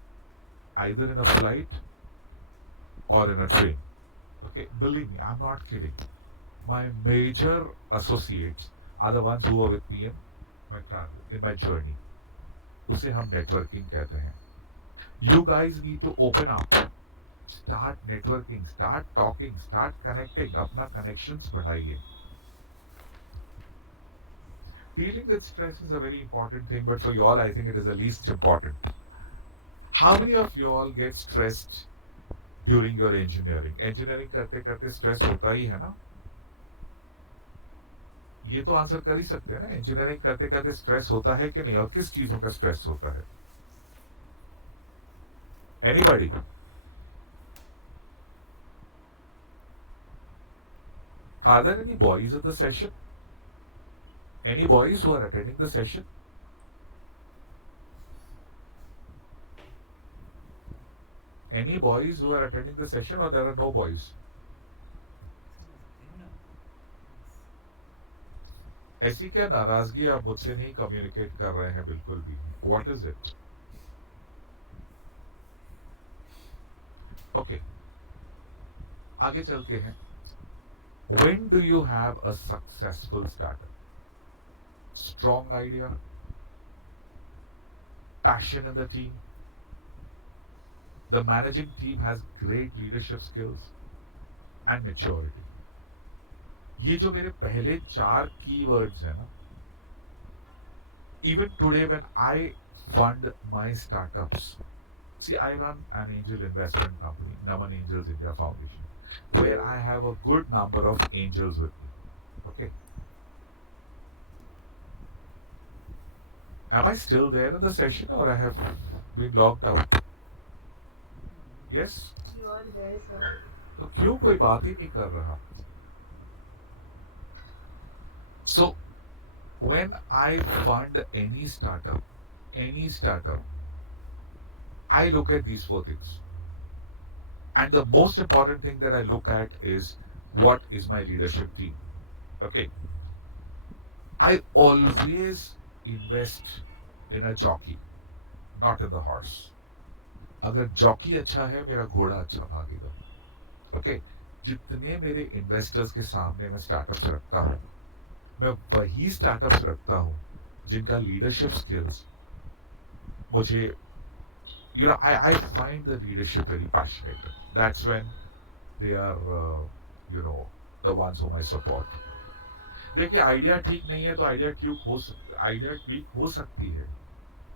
either in a flight or in a train. Okay, believe me, I'm not kidding. My major associates are the ones who are with me in my travel, in my journey. उसे हम networking कहते हैं. You guys need to open up. Start networking, start talking, start connecting. अपना connections बढ़ाइए. Dealing with stress is a very important thing, but for you all, I think it is the least important. How many of you all get stressed during your engineering? Engineering करते करते stress होता ही है ना? ये तो answer कर ही सकते हैं ना? Engineering करते करते stress होता है कि नहीं, और किस चीजों का stress होता है? Anybody? Are there any boys in the session? Any boys who are attending the session? Any boys who are attending the session, or there are no boys? ऐसी क्या नाराजगी आप मुझसे नहीं कम्युनिकेट कर रहे हैं बिल्कुल भी? What is it? Okay. आगे चलते हैं. When do you have a successful startup? Strong idea, passion in the team. The managing team has great leadership skills and maturity. ये जो मेरे पहले 4 keywords हैं ना, even today when I fund my startups, see, I run an angel investment company, Naman Angels India Foundation, where I have a good number of angels with me. Okay. Am I still there in the session or I have been logged out? Yes? You are there, sir. तो क्यों कोई बात ही नहीं कर रहा? So, when I fund any startup, I look at these 4 things. And the most important thing that I look at is what is my leadership team. Okay. I always invest in a jockey, not in the horse. अगर jockey अच्छा है, मेरा घोड़ा अच्छा भागेगा. Okay. जितने मेरे investors के सामने मैं स्टार्टअप्स रखता हूँ, मैं वही स्टार्टअप्स रखता हूँ जिनका लीडरशिप स्किल्स मुझे, I find the leadership very passionate. That's when they are, the ones whom I support. देखिए, आइडिया ठीक नहीं है तो आइडिया ठीक हो सकती है.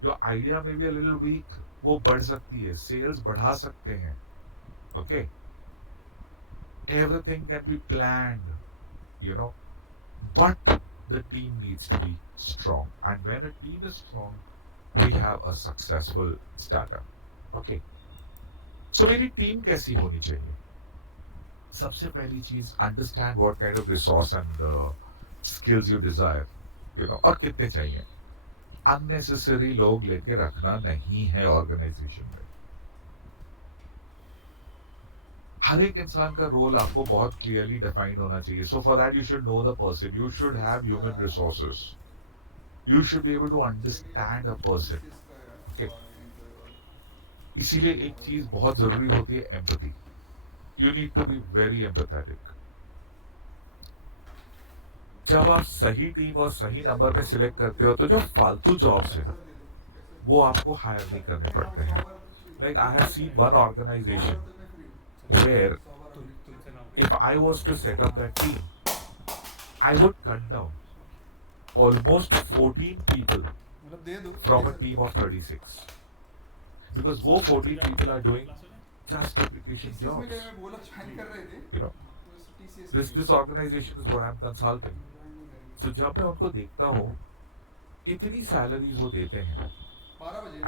जो आइडिया में भी a little weak, वो बढ़ सकती है, सेल्स बढ़ा सकते हैं. Okay. Everything can be planned. you know, but the team needs to be strong. And when a team is strong, we have a successful startup. Okay, so मेरी team कैसी होनी चाहिए? सबसे पहली चीज, understand what kind of resource and skills you desire, और कितने चाहिए. अननेसेसरी लोग लेके रखना नहीं है ऑर्गेनाइजेशन में. हर एक इंसान का रोल आपको बहुत क्लियरली डिफाइंड होना चाहिए. So for that you should know the person, you should have human resources, you should be able to understand a person. Okay, इसीलिए एक चीज बहुत जरूरी होती है, empathy. You need to be very empathetic. जब आप सही टीम और सही नंबर में सिलेक्ट करते हो तो जो फालतू जॉब्स है वो आपको हायर नहीं करने पड़ते हैं. Like I have seen one organisation where if I was to set up that team, I would cut down almost 14 people from a team of 36, because वो 14 people are doing just application jobs. You know, this organization is what I'm consulting. So जब मैं उनको देखता हूँ कितनी salaries वो देते हैं,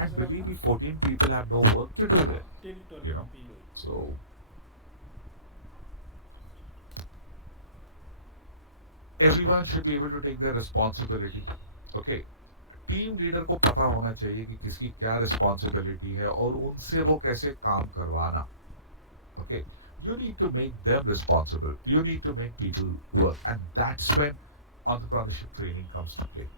and believe me, 14 people have no work to do there. So everyone should be able to take their responsibility. Okay, team leader को पता होना चाहिए कि किसकी क्या रिस्पॉन्सिबिलिटी है और उनसे वो कैसे काम करवाना. Okay, you need to make them responsible, you need to make people work, and that's when entrepreneurship training comes to play.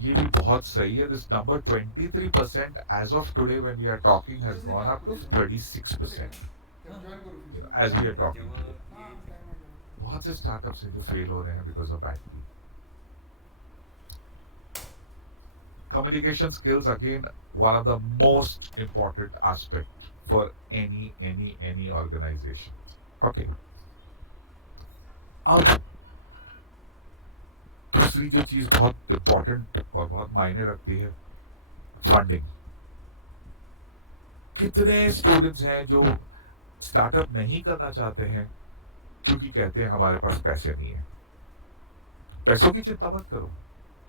ये भी बहुत सही है. This number 23% as of today when we are talking has gone up to 36% as we are talking today. बहुत से startups हैं जो fail हो रहे हैं because of bad team. Communication skills, again, one of the most important aspect for any organization. Okay. अब दूसरी जो चीज बहुत इंपॉर्टेंट और बहुत मायने रखती है, फंडिंग. कितने स्टूडेंट्स हैं जो स्टार्टअप नहीं करना चाहते हैं क्योंकि कहते हैं हमारे पास पैसे नहीं है. पैसों की चिंता मत करो,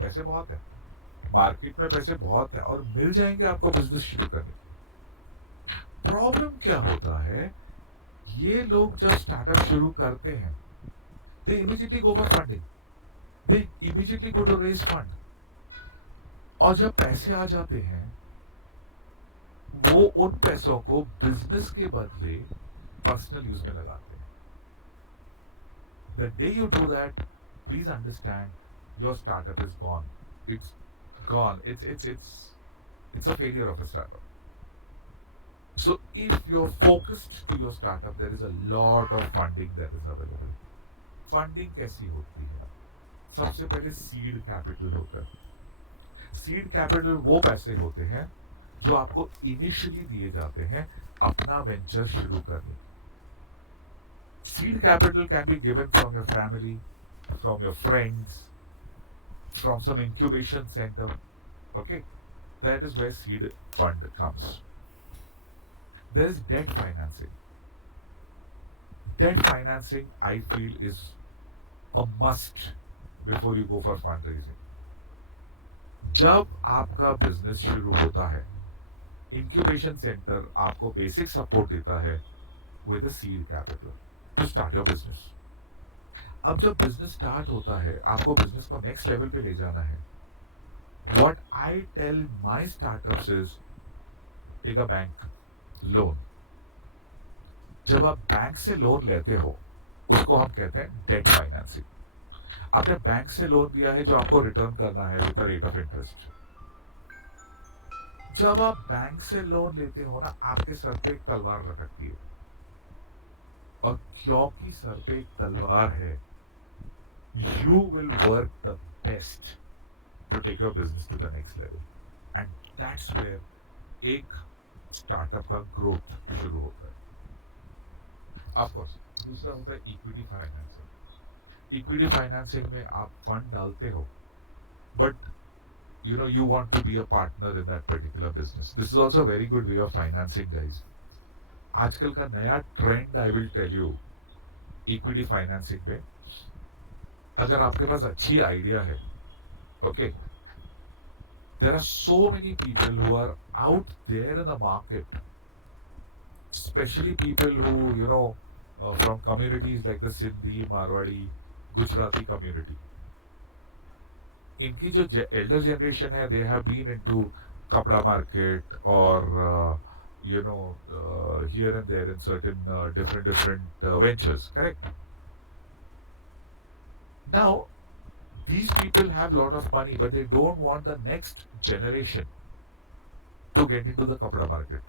पैसे बहुत है, मार्केट में पैसे बहुत है और मिल जाएंगे आपको बिजनेस शुरू करने. प्रॉब्लम क्या होता है, ये लोग जब स्टार्टअप शुरू करते हैं they immediately go for funding, they immediately go to raise fund, और जब पैसे आ जाते हैं वो उन पैसों को बिजनेस के बदले पर्सनल यूज में लगाते हैं. The day you do that, please understand your startup is gone. It's gone. It's a failure of a startup. So if you're focused to your startup, there is a lot of funding that is available. Funding कैसी होती है? सबसे पहले seed capital होता है. Seed capital वो पैसे होते हैं जो आपको इनिशियली दिए जाते हैं अपना वेंचर शुरू करने. Seed capital can be given from your family, from your friends, from some incubation center. Okay, that is where seed fund comes. There is debt financing. Debt financing, I feel, is a must before you go for fundraising. जब आपका business शुरू होता है, incubation centre आपको basic support देता है with a seed capital to start your business. अब जब बिजनेस स्टार्ट होता है, आपको बिजनेस को नेक्स्ट लेवल पे ले जाना है. What I tell my startups is take a bank loan. जब आप बैंक से लोन लेते हो उसको हम कहते हैं डेट फाइनेंसिंग. आपने बैंक से लोन दिया है जो आपको रिटर्न करना है with the rate of interest. जब आप बैंक से लोन लेते हो ना, आपके सर पे एक तलवार लटकती है, और क्योंकि सर पे एक तलवार है, you will work the best to take your business to the next level, and that's where एक स्टार्टअप का ग्रोथ शुरू होता है. ऑफ कोर्स दूसरा होता है इक्विटी फाइनेंसिंग. इक्विटी फाइनेंसिंग में आप फंड डालते हो, but you want to be a partner in that particular business. This is also a very good way of financing, guys. आजकल का नया trend, I will tell you, equity financing में, अगर आपके पास अच्छी आइडिया है, okay, there are so many people who are out there in the market, especially people who, from communities like the Sindhi, Marwadi, Gujarati community. इनकी जो Elder generation है, they have been into कपड़ा market और here and there in certain different ventures, correct? Now these people have a lot of money, but they don't want the next generation to get into the kapda market.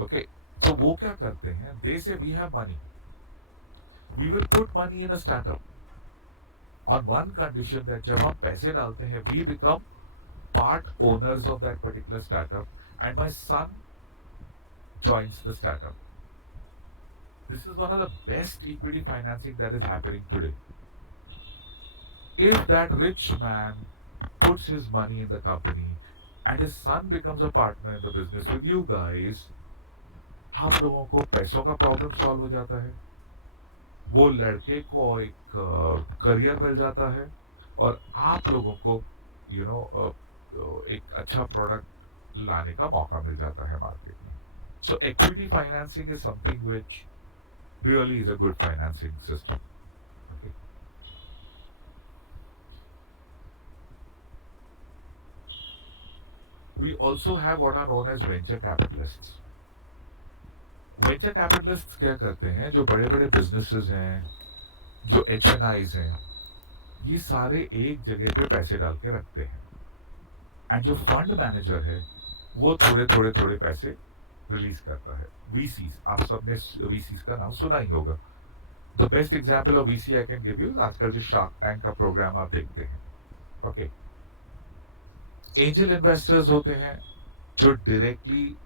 Okay, so वो क्या करते हैं? They say we have money, we will put money in a startup on one condition that जब हम पैसे डालते हैं, we become part owners of that particular startup, and my son joins the startup. This is one of the best equity financing that is happening today. If that rich man puts his money in the company and his son becomes a partner in the business with you guys, आप लोगों को पैसों का problem solve हो जाता है, वो लड़के को एक करियर मिल जाता है, और आप लोगों को एक अच्छा प्रोडक्ट लाने का मौका मिल जाता है मार्केट में. So equity financing is something which really is a good financing system. Okay. We also have what are known as venture capitalists. Venture capitalist क्या करते हैं? जो बड़े बड़े बिजनेसेस हैं, जो HNIs हैं, ये सारे एक जगह पे पैसे डाल के रखते हैं, एंड जो फंड मैनेजर है वो थोड़े थोड़े थोड़े पैसे रिलीज करता है. VCs, आप सबने VCs का नाम सुना ही होगा. The best example of VC I can give you, आजकल जो शार्क टैंक का प्रोग्राम आप देखते हैं. ओके, एंजल इन्वेस्टर्स होते हैं जो डायरेक्टली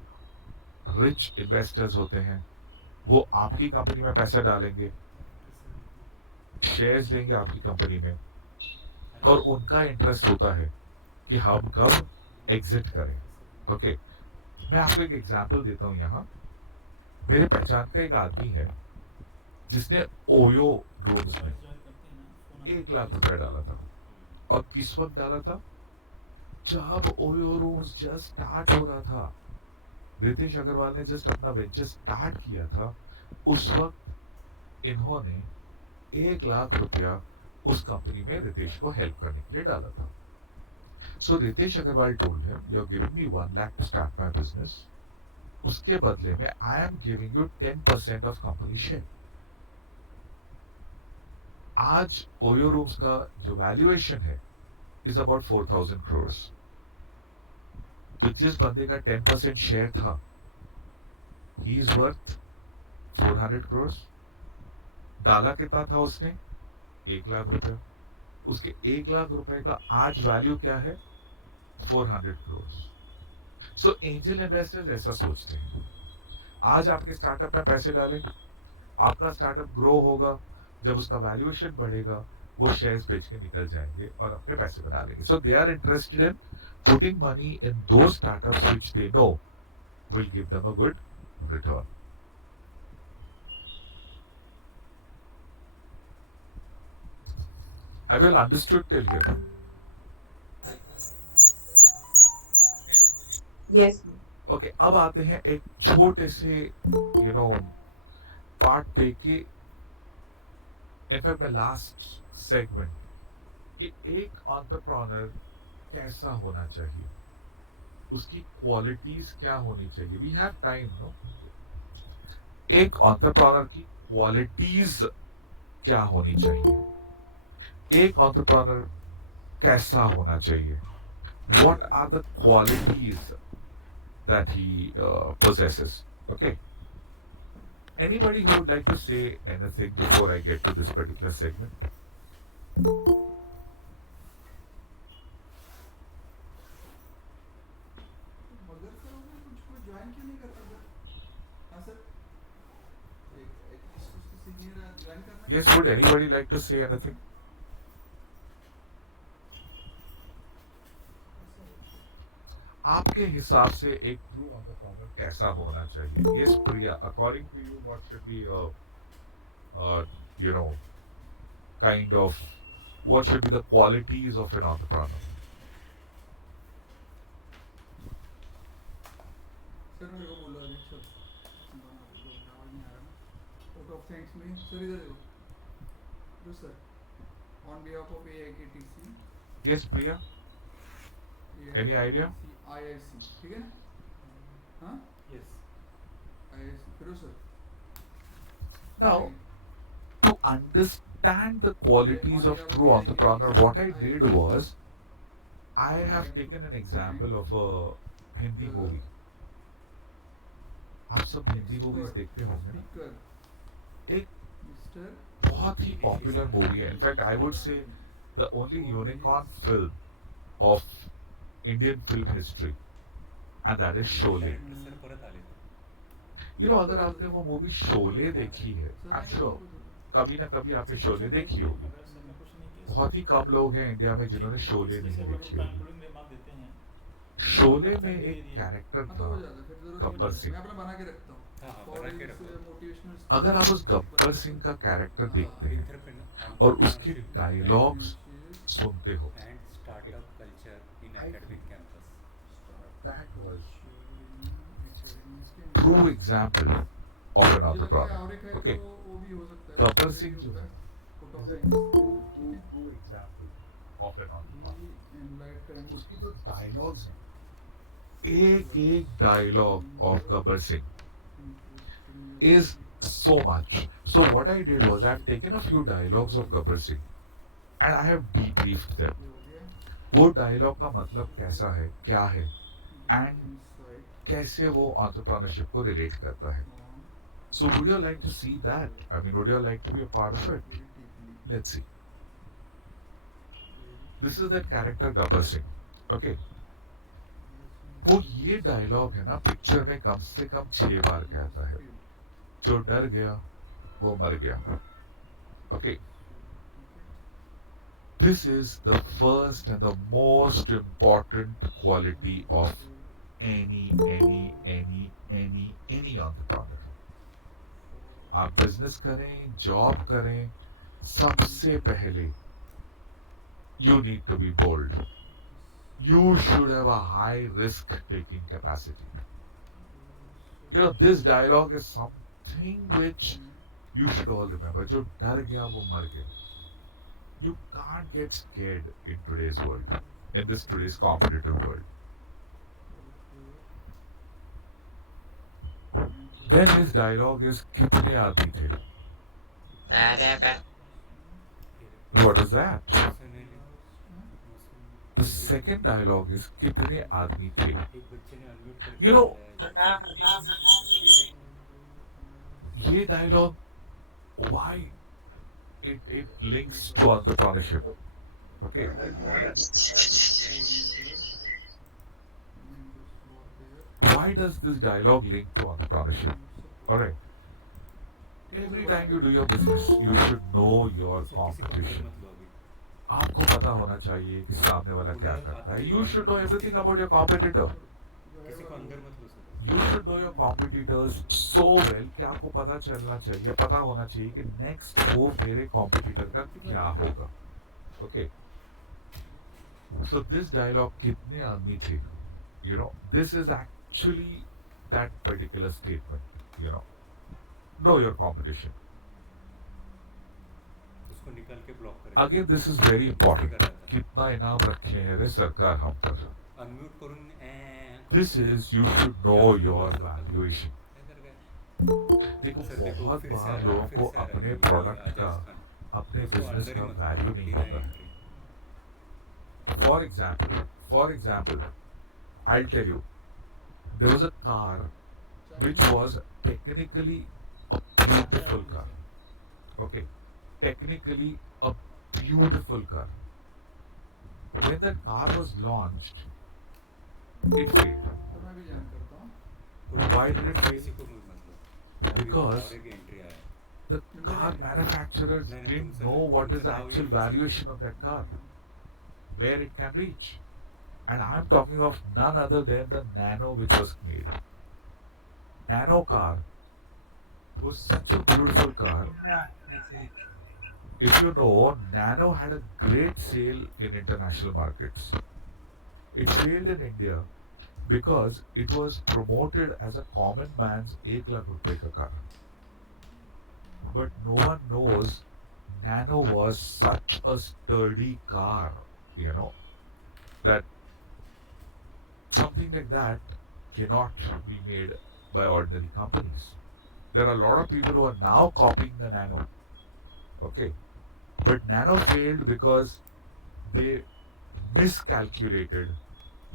रिच इन्वेस्टर्स होते हैं. वो आपकी कंपनी में पैसा डालेंगे, शेयर्स लेंगे आपकी कंपनी में, और उनका इंटरेस्ट होता है कि हम कब एग्जिट करें. ओके, मैं आपको एक एग्जांपल देता हूं. यहाँ मेरे पहचान का एक आदमी है जिसने ओयो रूम्स में 1 लाख रुपया डाला था. और किस वक्त डाला था? जब ओयो रूम्स जस्ट स्टार्ट हो रहा था. रितेश अग्रवाल ने जस्ट अपना वेंचर स्टार्ट किया था, उस वक्त इन्होंने 1 लाख रुपया उस कंपनी में रितेश को हेल्प करने के लिए डाला था. So Ritesh Agarwal told him, you are giving me 1 lakh to start my business, उसके बदले में I am giving you 10% of company share. आज ओयो रूम्स का जो वैल्यूएशन है इज अबाउट 4,000 करोड़. तो जिस बंदे का 10% शेयर था, ही इज वर्थ 400 करोड़. डाला कितना था उसने? 1 लाख रुपया. उसके 1 लाख रुपए का आज वैल्यू क्या है? 400 करोड़. सो एंजल इन्वेस्टर्स ऐसा सोचते हैं, आज आपके स्टार्टअप में पैसे डालें, आपका स्टार्टअप ग्रो होगा, जब उसका वैल्यूएशन बढ़ेगा वो शेयर्स बेच के निकल जाएंगे और अपने पैसे बना लेंगे. So they are interested in putting money into startups which they know will give them a good return. I will understood till here. Yes. Okay, अब आते हैं एक छोटे से पार्ट पे कि इनफैक्ट मैं लास्ट सेगमेंट कि एक एंटरप्रेन्योर कैसा होना चाहिए, उसकी क्वालिटीज क्या होनी चाहिए. We have time, no? एक एंटरप्रेन्योर की क्वालिटीज क्या होनी चाहिए, एक एंटरप्रेन्योर कैसा होना चाहिए, what are the qualities that he possesses. Okay, anybody who would like to say anything before I get to this particular segment? Yes, would anybody like to say anything? आपके हिसाब से एक ट्रू एंटरप्रेन्योर कैसा होना चाहिए? Yes Priya, according to you what should be uh, you know, kind of what should be the qualities of an entrepreneur? Sir मेरे को बोलो अभी सब सुनता हूँ आपको आवाज़ नहीं आ रहा ना वोट ऑफ थैंक्स में सर इधर देखो जो सर ऑन बिहाफ ऑफ ए आई के टी सी Yes, Priya. ए Any आई idea? सी आई आई सी ठीक है हाँ Yes. आई आई सी फिर sir Now, to understand the qualities of true entrepreneur, what I did was I have taken an example of a Hindi movie. आप सब Hindi movies देखते होंगे ना स्पीकर एक मिस्टर बहुत ही पॉपुलर मूवी है in fact I would say the only unicorn film of Indian film history and that is Sholay director sir परत आले ते. यू नो अगर आपने वो मूवी शोले देखी है आई एम श्योर कभी ना कभी आपने शोले देखी होगी बहुत ही कम लोग हैं इंडिया में जिन्होंने शोले नहीं देखी होगी शोले में एक कैरेक्टर हाँ तो था हो जाता है फिर जरूरत गब्बर नहीं सिंह मैं अपना बना के रखता हूँ हाँ हाँ फॉर बना के इस रखो. मोटिवेशनल अगर आप उस गब्बर सिंह का कैरेक्टर देखते हैं और उसके डायलॉग्स सुनते हो and startup culture in academic campus. that was true example of an entrepreneur. और एक है Okay, तो वो भी हो सकता है गब्बर सिंह जो है foot of thanks true example of an entrepreneur. Enlighten उसकी जो डायलॉग्स हैं एक एक dialogue of Gabbar Singh is so much. So what I did was I've taken a few dialogues of Gabbar Singh and I have debriefed them. वो dialogue का मतलब कैसा है क्या है एंड कैसे वो एंटरप्रेन्योरशिप को रिलेट करता है so would you like to see that I mean would you like to be a part of it let's see this is that character Gabbar Singh okay वो ये डायलॉग है ना पिक्चर में कम से कम 6 बार कहता है जो डर गया वो मर गया okay this is the first and the most important quality of any entrepreneur. आप बिजनेस करें जॉब करें सबसे पहले you need to be bold. You should have a high risk taking capacity. You know this dialogue is something which you should all remember. जो डर गया वो मर गया. You can't get scared in today's world, in this today's competitive world. Then his dialogue is कितने आदमी थे? What is that? The second dialogue is कितने आदमी थे? एक बच्चे ने अनम्यूट करके You know, बोला है, ये dialogue why it links to entrepreneurship. Okay. Why does this dialogue link to entrepreneurship? Alright. Every time you do your business, you should know your किसी को अंदर competition. मत लो अभी. आपको पता होना चाहिए कि सामने वाला क्या करता है. You should know everything about your competitor. किसी को अंदर मत लो sir. You should know your competitors so well कि आपको पता चलना चाहिए पता होना चाहिए कि नेक्स्ट वो मेरे कॉम्पिटिटर का क्या होगा ओके सो दिस डायलॉग कितने आदमी थे you know this is actually that particular statement you know your competition उसको निकाल के ब्लॉक करें. Again this is very important कितना इनाम रखे हैं रे सरकार हम पर अनम्यूट करून this is you should know your valuation देखो बहुत बार लोगों को अपने प्रोडक्ट का अपने बिजनेस का वैल्यू नहीं होता है for example I tell you there was a car which was technically a beautiful car okay technically a beautiful car when that car was launched it failed तो मैं भी जान करता हूँ why did it fail किसी को मत लो. Because और एक एंट्री आया. the car manufacturers didn't know what is the actual valuation of that car, where it can reach. And I'm talking of none other than the Nano which was made. Nano car was such a beautiful car. If you know, Nano had a great sale in international markets. It failed in India because it was promoted as a common man's 1 lakh rupee ka car. But no one knows Nano was such a sturdy car, you know, that something like that cannot be made by ordinary companies. There are a lot of people who are now copying the Nano. Okay. But Nano failed because they miscalculated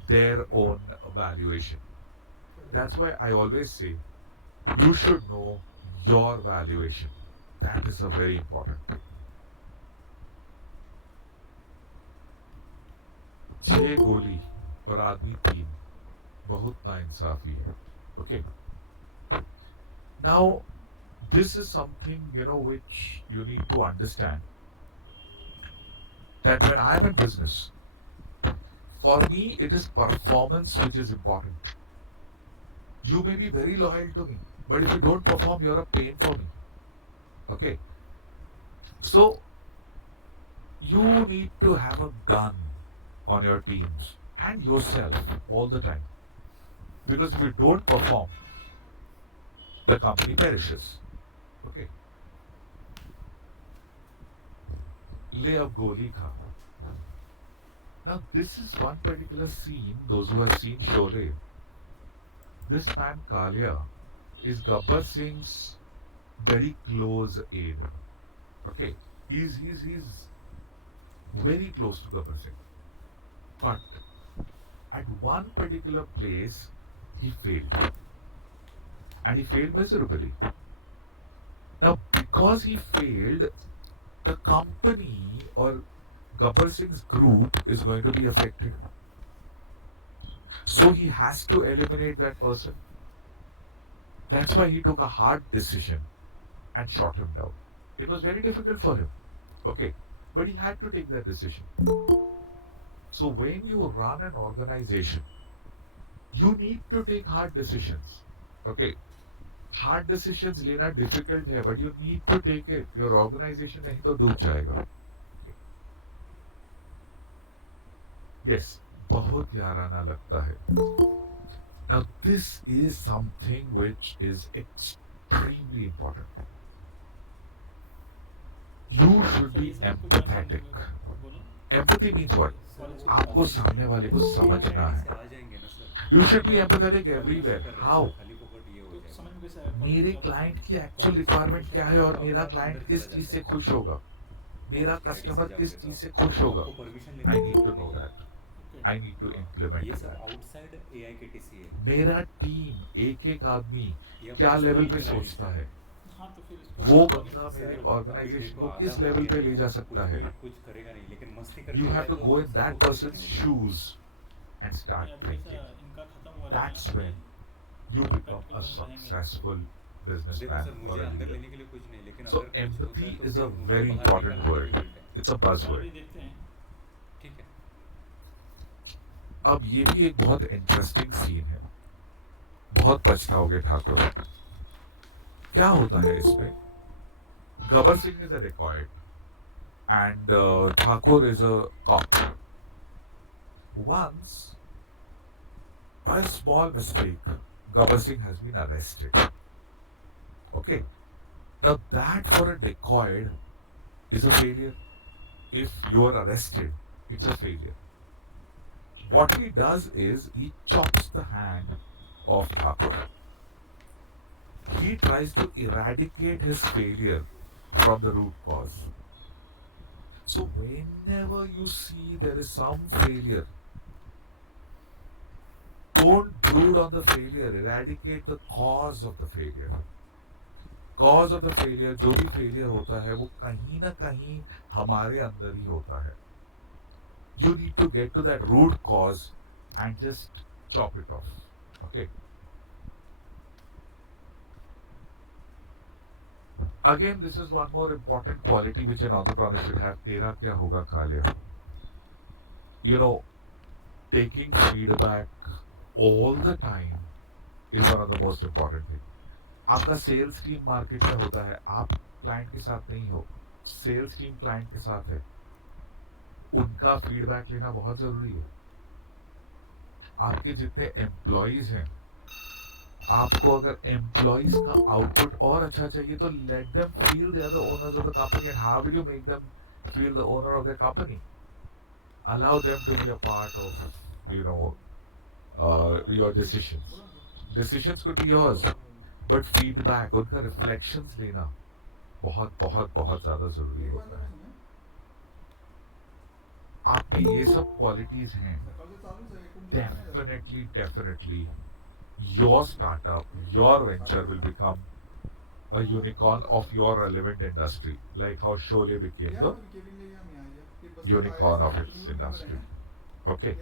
their own valuation. That's why I always say you should know your valuation. That is a very important thing. छह गोली और आदमी तीन बहुत नाइंसाफी है. Okay. Now, this is something which you need to understand that when I'm in business, for me it is performance which is important. You may be very loyal to me, but if you don't perform, you're a pain for me. Okay. So you need to have a gun on your teams and yourself all the time. Because if you don't perform, the company perishes. Okay. Lay up goli kha. Now this is one particular scene, those who have seen Sholay. This man Kalia is Gabbar Singh's very close aide. Okay. He's very close to Gabbar Singh. But at one particular place he failed. And he failed miserably. Now because he failed, the company or Gabbar Singh's group is going to be affected. So he has to eliminate that person. That's why he took a hard decision and shot him down. It was very difficult for him. Okay. But he had to take that decision. So when you run an organization, you need to take hard decisions. Okay. Hard decisions लेना difficult है, but you need to take it. Your organization नहीं तो डूब जाएगा. Yes, बहुत याराना लगता है. Now this is something which is extremely important. You should be empathetic. Empathy means what? आपको सामने वाले को समझना है. You should be empathetic everywhere. How? मेरे क्लाइंट की एक्चुअल रिक्वायरमेंट क्या है और मेरा क्लाइंट किस चीज से खुश होगा, मेरा कस्टमर किस चीज से खुश होगा. I need to know that. I need to implement that. Outside AI के टीसी है. मेरा टीम एक एक आदमी क्या लेवल पे सोचता है, हाँ तो फिर वो बंदा मेरे ऑर्गेनाइजेशन को किस लेवल पे ले जा सकता है. कुछ करेगा नहीं, लेकिन मस्ती करके You have to go in that person's shoes and start अभी thinking. इनका खत्म हुआ That's when you become a successful देखो businessman सर, or मुझे a अंदर leader. लेने के लिए कुछ नहीं, लेकिन So अगर कुछ होता empathy है तो is फिर a उनको very बाहर important निकालना word. जरूरी है. It's a अभी buzzword. देखते हैं. ठीक है. अब ये भी एक बहुत इंटरेस्टिंग सीन है. बहुत पछताओगे ठाकुर. क्या होता है इसमें? Gabbar Singh is a dacoit and Thakur is a cop. Once, by a small mistake, Gabbar Singh has been arrested. Okay. Now that for a dacoit is a failure. If you are arrested, it's a failure. What he does is he chops the hand of Thakur. He tries to eradicate his failure from the root cause. So whenever you see there is some failure, don't brood on the failure, eradicate the cause of the failure. Cause of the failure, जो भी failure होता है वो कहीं ना कहीं हमारे अंदर ही होता है. You need to get to that root cause and just chop it off. Okay. Again, this is one more important quality which an entrepreneur should have. तेरा क्या होगा Kaliya? You know, taking feedback all the time is one of the most important things. आपका sales team market में होता है, आप client के साथ नहीं हो, सेल्स टीम क्लाइंट के साथ है, उनका फीडबैक लेना बहुत जरूरी है। आपके जितने एम्प्लॉयज हैं, आपको अगर एम्प्लॉयज का आउटपुट और अच्छा चाहिए तो let them feel they are the owners of the company and how will you make them feel the owner of the company. Allow them to be a part of, your decisions. Decisions could be yours, but feedback, उनका reflections लेना बहुत बहुत बहुत ज्यादा जरूरी होता है। आप में ये सब क्वालिटीज हैं, definitely definitely your startup, your venture will become a unicorn of your relevant industry, like how Sholay became the unicorn of its industry. Okay.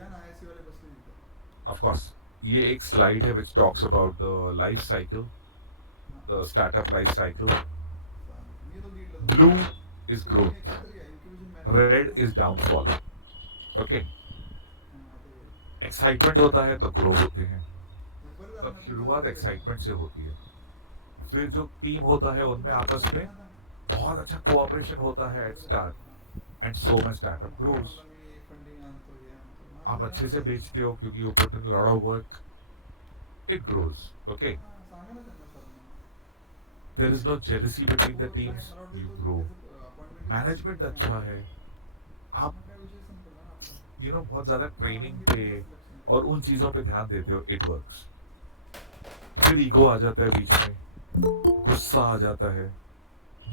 Of course, ये एक slide है which talks about the life cycle, the startup life cycle. Blue is growth, red is downfall. Okay. Excitement होता है तो grow होते हैं, तब शुरुआत एक्साइटमेंट से होती है, फिर जो टीम होता है उनमें आपस में बहुत अच्छा कोऑपरेशन होता है at start and so much startup grows. आप अच्छे से बेचते हो क्योंकि you put in lot of work, it grows. Okay, there is no jealousy between the teams, you grow. Management अच्छा है, आप बहुत ज्यादा ट्रेनिंग पे और उन चीजों पे ध्यान देते हो, इट वर्क्स। फिर ईगो आ जाता है बीच में, गुस्सा आ जाता है,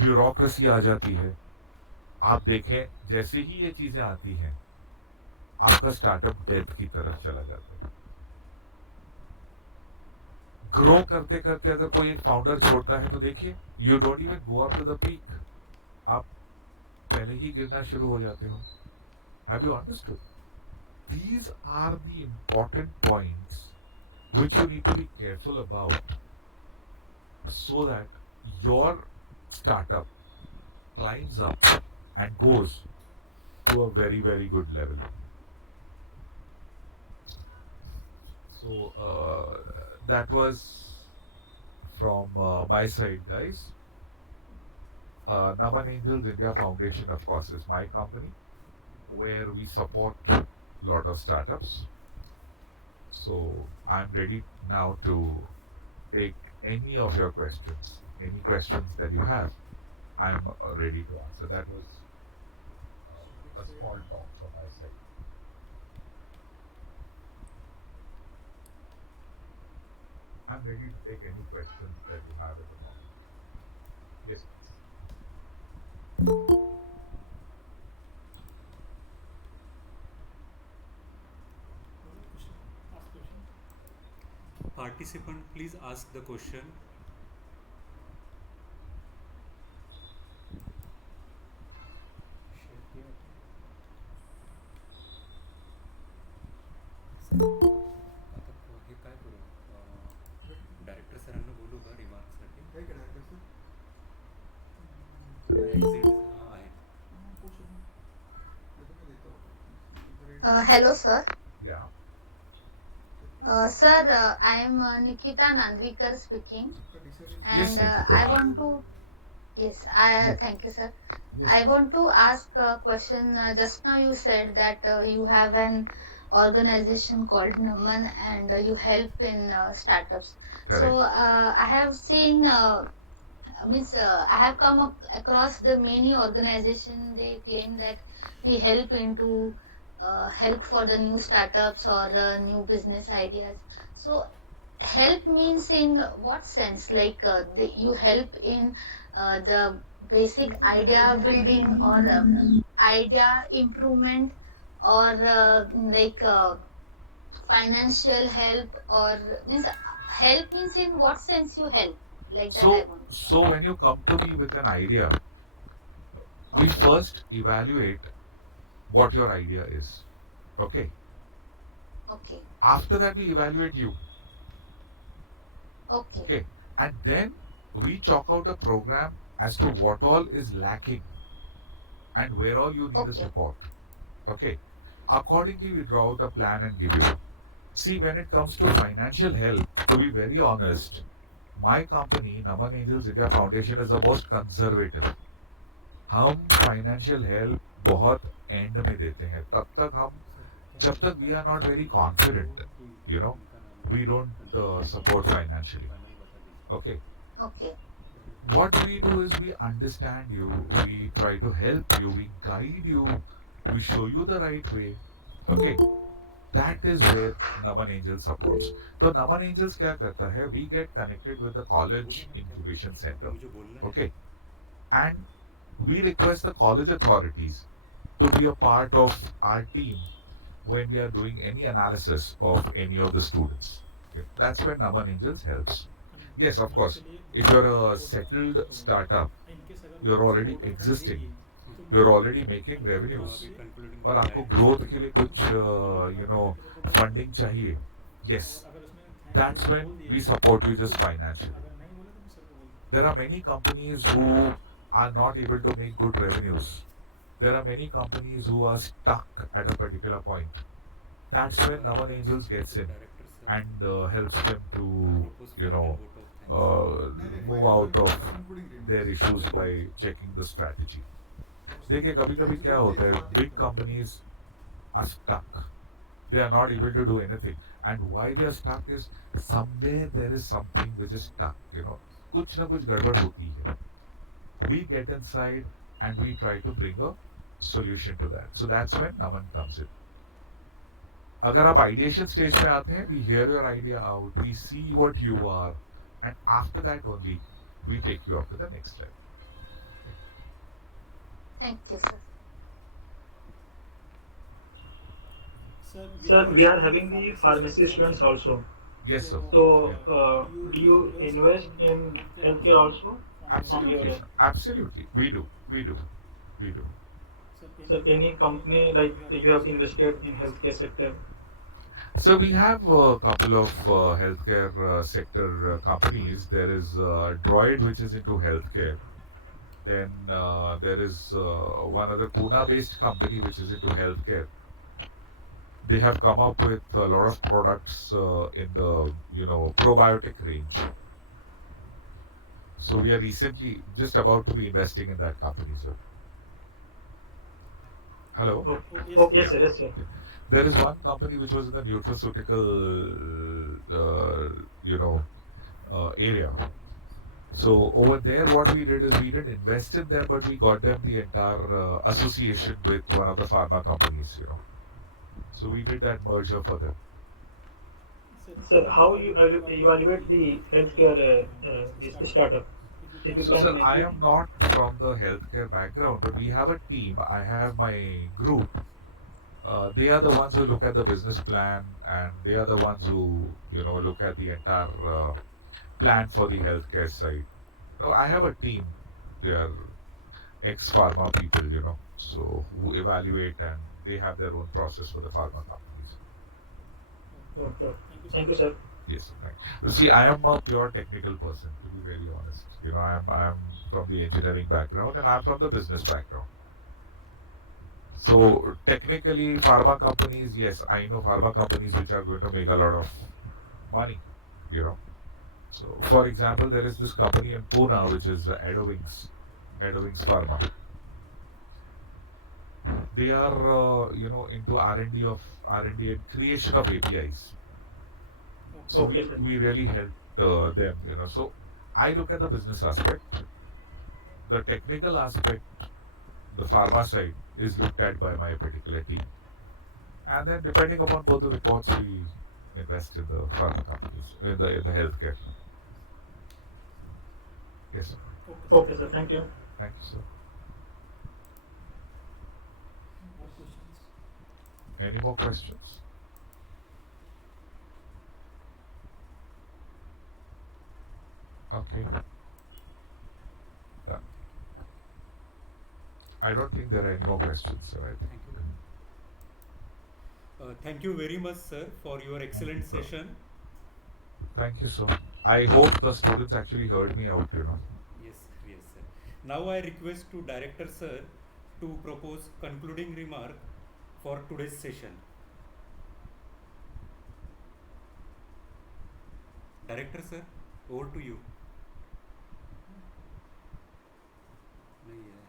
ब्यूरोक्रेसी आ जाती है। आप देखें जैसे ही ये चीजें आती हैं, आपका स्टार्टअप डेथ की तरफ चला जाता है। ग्रो करते करते अगर कोई एक फाउंडर छोड़ता है तो देखिए, you don't even go up to the peak, आप पहले ही गिरना शुरू हो जाते हो। Have you understood? These are the important points which you need to be careful about so that your startup climbs up and goes to a very, very good level. So, that was from my side, guys. Naman Angels India Foundation, of course, is my company where we support a lot of startups. So I'm ready now to take any of your questions, any questions that you have. I'm ready to answer. That was a small talk from my side. I'm ready to take any questions that you have at the moment. Yes, please. Participant, please ask the question. आता हे काय करू, director सरांना बोलू का रिमार्क्ससाठी? Exit आहे. Hello, sir. Yeah. Sir, I am Nikita Nandvikar speaking, Yes, and I Nikita. want to. Yes, I Yes. thank you, sir. Yes. I want to ask a question. Just now you said that you have an organization called Naman, and you help in startups. So Correct. I have seen. Means I have come across the many organization. They claim that we help into help for the new startups or new business ideas. So help means in what sense? Like you help in the basic idea building or idea improvement, or like financial help, or means help means in what sense you help, like that I So, want. so when you come to me with an idea, we first evaluate what your idea is. Okay. Okay. After that, we evaluate you. Okay. Okay. And then we chalk out a program as to what all is lacking and where all you need a Okay. support. Okay. Accordingly, we draw out a plan and give you. See, when it comes to financial help, to be very honest, My company, Naman Angels India Foundation, is the most conservative. हम financial help बहुत end में देते हैं, तब तक हम, जब तक we are not very confident, you know, we don't support financially. Okay. Okay. What we do is we understand you, we try to help you, we guide you, we show you the right way. Okay. That is where Naman Angels supports. So Naman Angels क्या करता है? We get connected with the college incubation center. Okay. And we request the college authorities to be a part of our team when we are doing any analysis of any of the students. Okay. That's where Naman Angels helps. Yes, of course. If you're a settled startup, you're already existing, you're already making revenues, और आपको growth के लिए कुछ funding चाहिए, yes, that's when we support you just financially. There are many companies who are not able to make good revenues. There are many companies who are stuck at a particular point. That's when Naman Angels gets in and helps them to, you know, uh, move out of their issues by checking the strategy. देखिए कभी कभी क्या होता है, big companies are stuck. They are not able to do anything. And why they are stuck is somewhere there is something which is stuck. कुछ ना कुछ गड़बड़ होती है. We get inside and we try to bring a solution to that. So that's when Naman comes in. अगर आप ideation stage पे आते हैं, we hear your idea out, we see what you are, and after that only we take you up to the next level. Thank you, sir. Sir, we are having the pharmacy students also. Yes, sir. So, Yeah. do you invest in healthcare also from your Absolutely, end? sir. Absolutely. We do. We do. We do. Sir, any company like you have invested in healthcare sector? So we have a couple of healthcare sector companies. There is Droid, which is into healthcare. Then there is one other Pune-based company which is into healthcare. They have come up with a lot of products in the probiotic range. So we are recently just about to be investing in that company, sir. Hello. Oh, oh yes, Yeah. sir, yes, sir. There is one company which was in the nutraceutical, area. So over there, what we did is we didn't invest in them, but we got them the entire association with one of the pharma companies. So we did that merger for them. Sir, how you evaluate the healthcare this startup? If you So, sir, can I give. am not from the healthcare background, but we have a team. I have my group. They are the ones who look at the business plan, and they are the ones who look at the entire plan for the healthcare side. No, I have a team. They are ex-pharma people, so who evaluate, and they have their own process for the pharma companies. Okay. Thank you, sir. Yes, right. You see, I am a pure technical person, to be very honest. I am from the engineering background, and I'm from the business background. So technically, pharma companies, yes, I know pharma companies which are going to make a lot of money. You know. So, for example, there is this company in Pune which is Edowings Pharma. They are into R&D and creation of APIs. So Okay, we sir. we really help them. So I look at the business aspect, the technical aspect, the pharma side is looked at by my particular team, and then depending upon both the reports, we invest in the pharma companies in the healthcare. Yes, sir. Okay, sir. Thank you. Thank you, sir. More questions? Any more questions? Okay. Done. I don't think there are any more questions, sir. I think. Thank you very much, sir, for your excellent Sir. session. Thank you, sir. I hope the students actually heard me out. Yes, sir. Yes, sir. Now I request to Director, sir, to propose concluding remark for today's session. Director, sir. Over to you. नहीं है.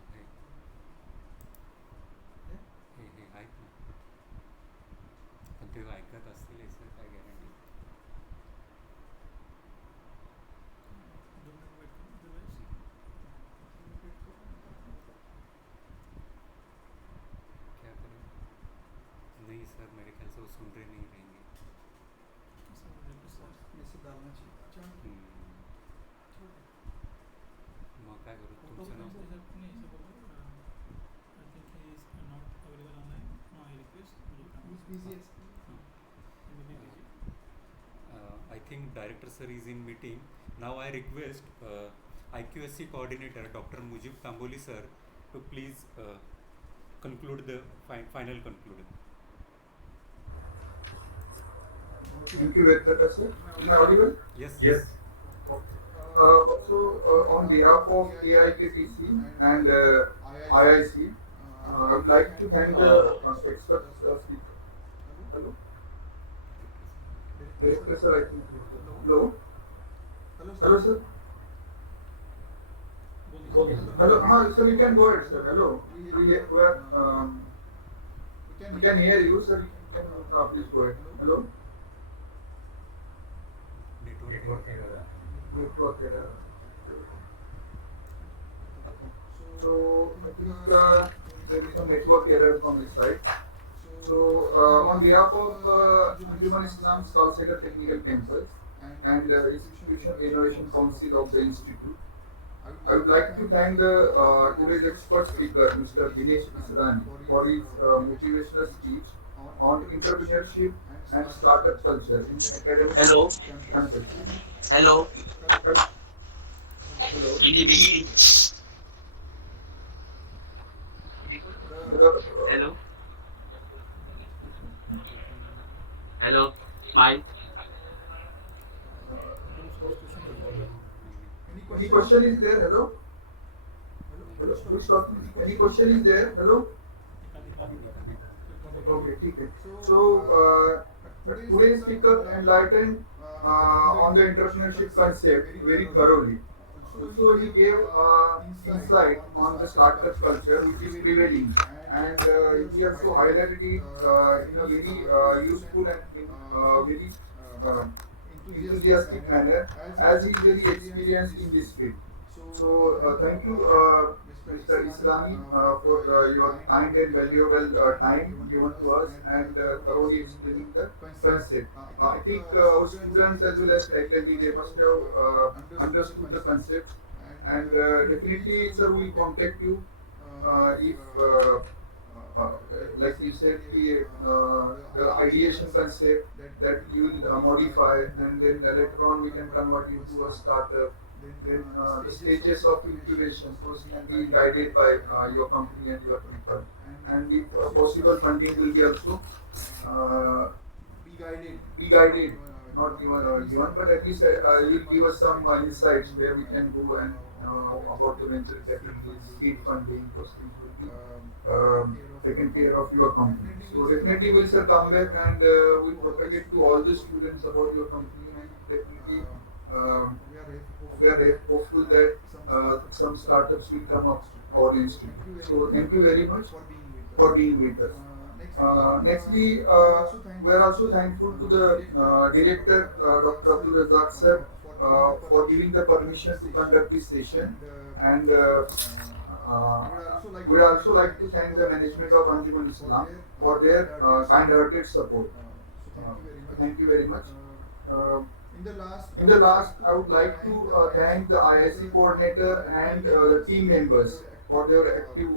Okay. हे हे ऐक ना. पण ते ऐकत असतील याचं काय गॅरंटी. क्या करें. नहीं सर मेरे ख्याल से वो सुन रहे नहीं रहेंगे. मग काय करू तुमचं नाव. I think director sir is in meeting. Now I request IQSC coordinator Dr. Mujib Tamboli sir to please conclude the final conclusion. Thank you, Vedanta sir. Am I audible? Yes. Yes. On behalf of AIKTC and IIC, I would like to thank the expert speaker. Hello? Director sir, I think. Hello? Hello sir? Hello, sir, you can go ahead, sir. Hello. We can hear you, sir. You can, please go ahead. Hello? Network error. So I think there is some network error from this side. So on behalf of Human Islam Salsega Technical Campus and Institution Innovation Council of the Institute, I would like to thank the today's expert speaker, Mr. Dinesh Israni, for his motivational speech on entrepreneurship and startup culture in academic campus. Hello. Hello. Hello. Hello. Smile. Any question is there? Hello? Hello? Who is talking? Any question is there? Hello? Okay, okay. So, today's speaker enlightened on the entrepreneurship concept very thoroughly. Also, he gave insight on the startup culture which is prevailing, and he also highlighted it in a very useful and very enthusiastic manner, as he is very experienced in this field. So, thank you, Mr. Israni, for your kind and valuable time given to us and thoroughly explaining the concept. I think our students as well as faculty, they must have understood the concept, and definitely, sir, we will contact you if like you said, the ideation concept that you will modify, and then later on we can convert into a startup. Then the stages of incubation first can be guided by your company and your people, and if possible funding will be also be guided, not given, but at least you'll give us some insights where we can go and about the venture capital, seed funding, those things will be taken care of your company. So definitely we'll sir come back and we'll propagate to all the students about your company, and definitely we are very hopeful that some startups will come up our institute. So thank you very much for being with us. Nextly, we are also thankful to the director, Dr. Abdul Razak sir, for giving the permission to conduct this session, and we would also like to thank the management of Anjuman Islam for their kind-hearted support. Thank you very much. In the last, I would like to thank the IIC coordinator and the team members for their active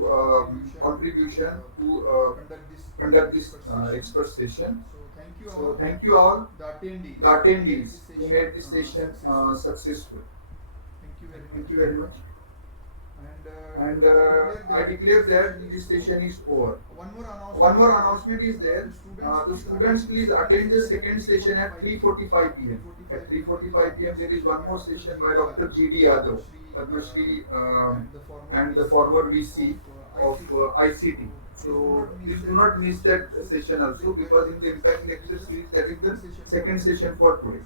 contribution to conduct this expert session. So thank you all, the attendees who made this session successful. Thank you very much. And I declare that this session is over. One more announcement is there. The students, please attend the second session at 3:45 p.m. At 3:45 p.m. there is one more session by Dr. G.D. Yadav, Padma Shri, and the former VC of ICT. So please do not miss that session also, because in the impact lecture series that is the second session for today.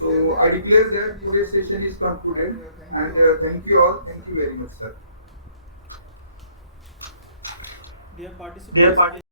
So I declare that today's session is concluded, and thank you all. Thank you very much, sir. Dear Dear participants, participants,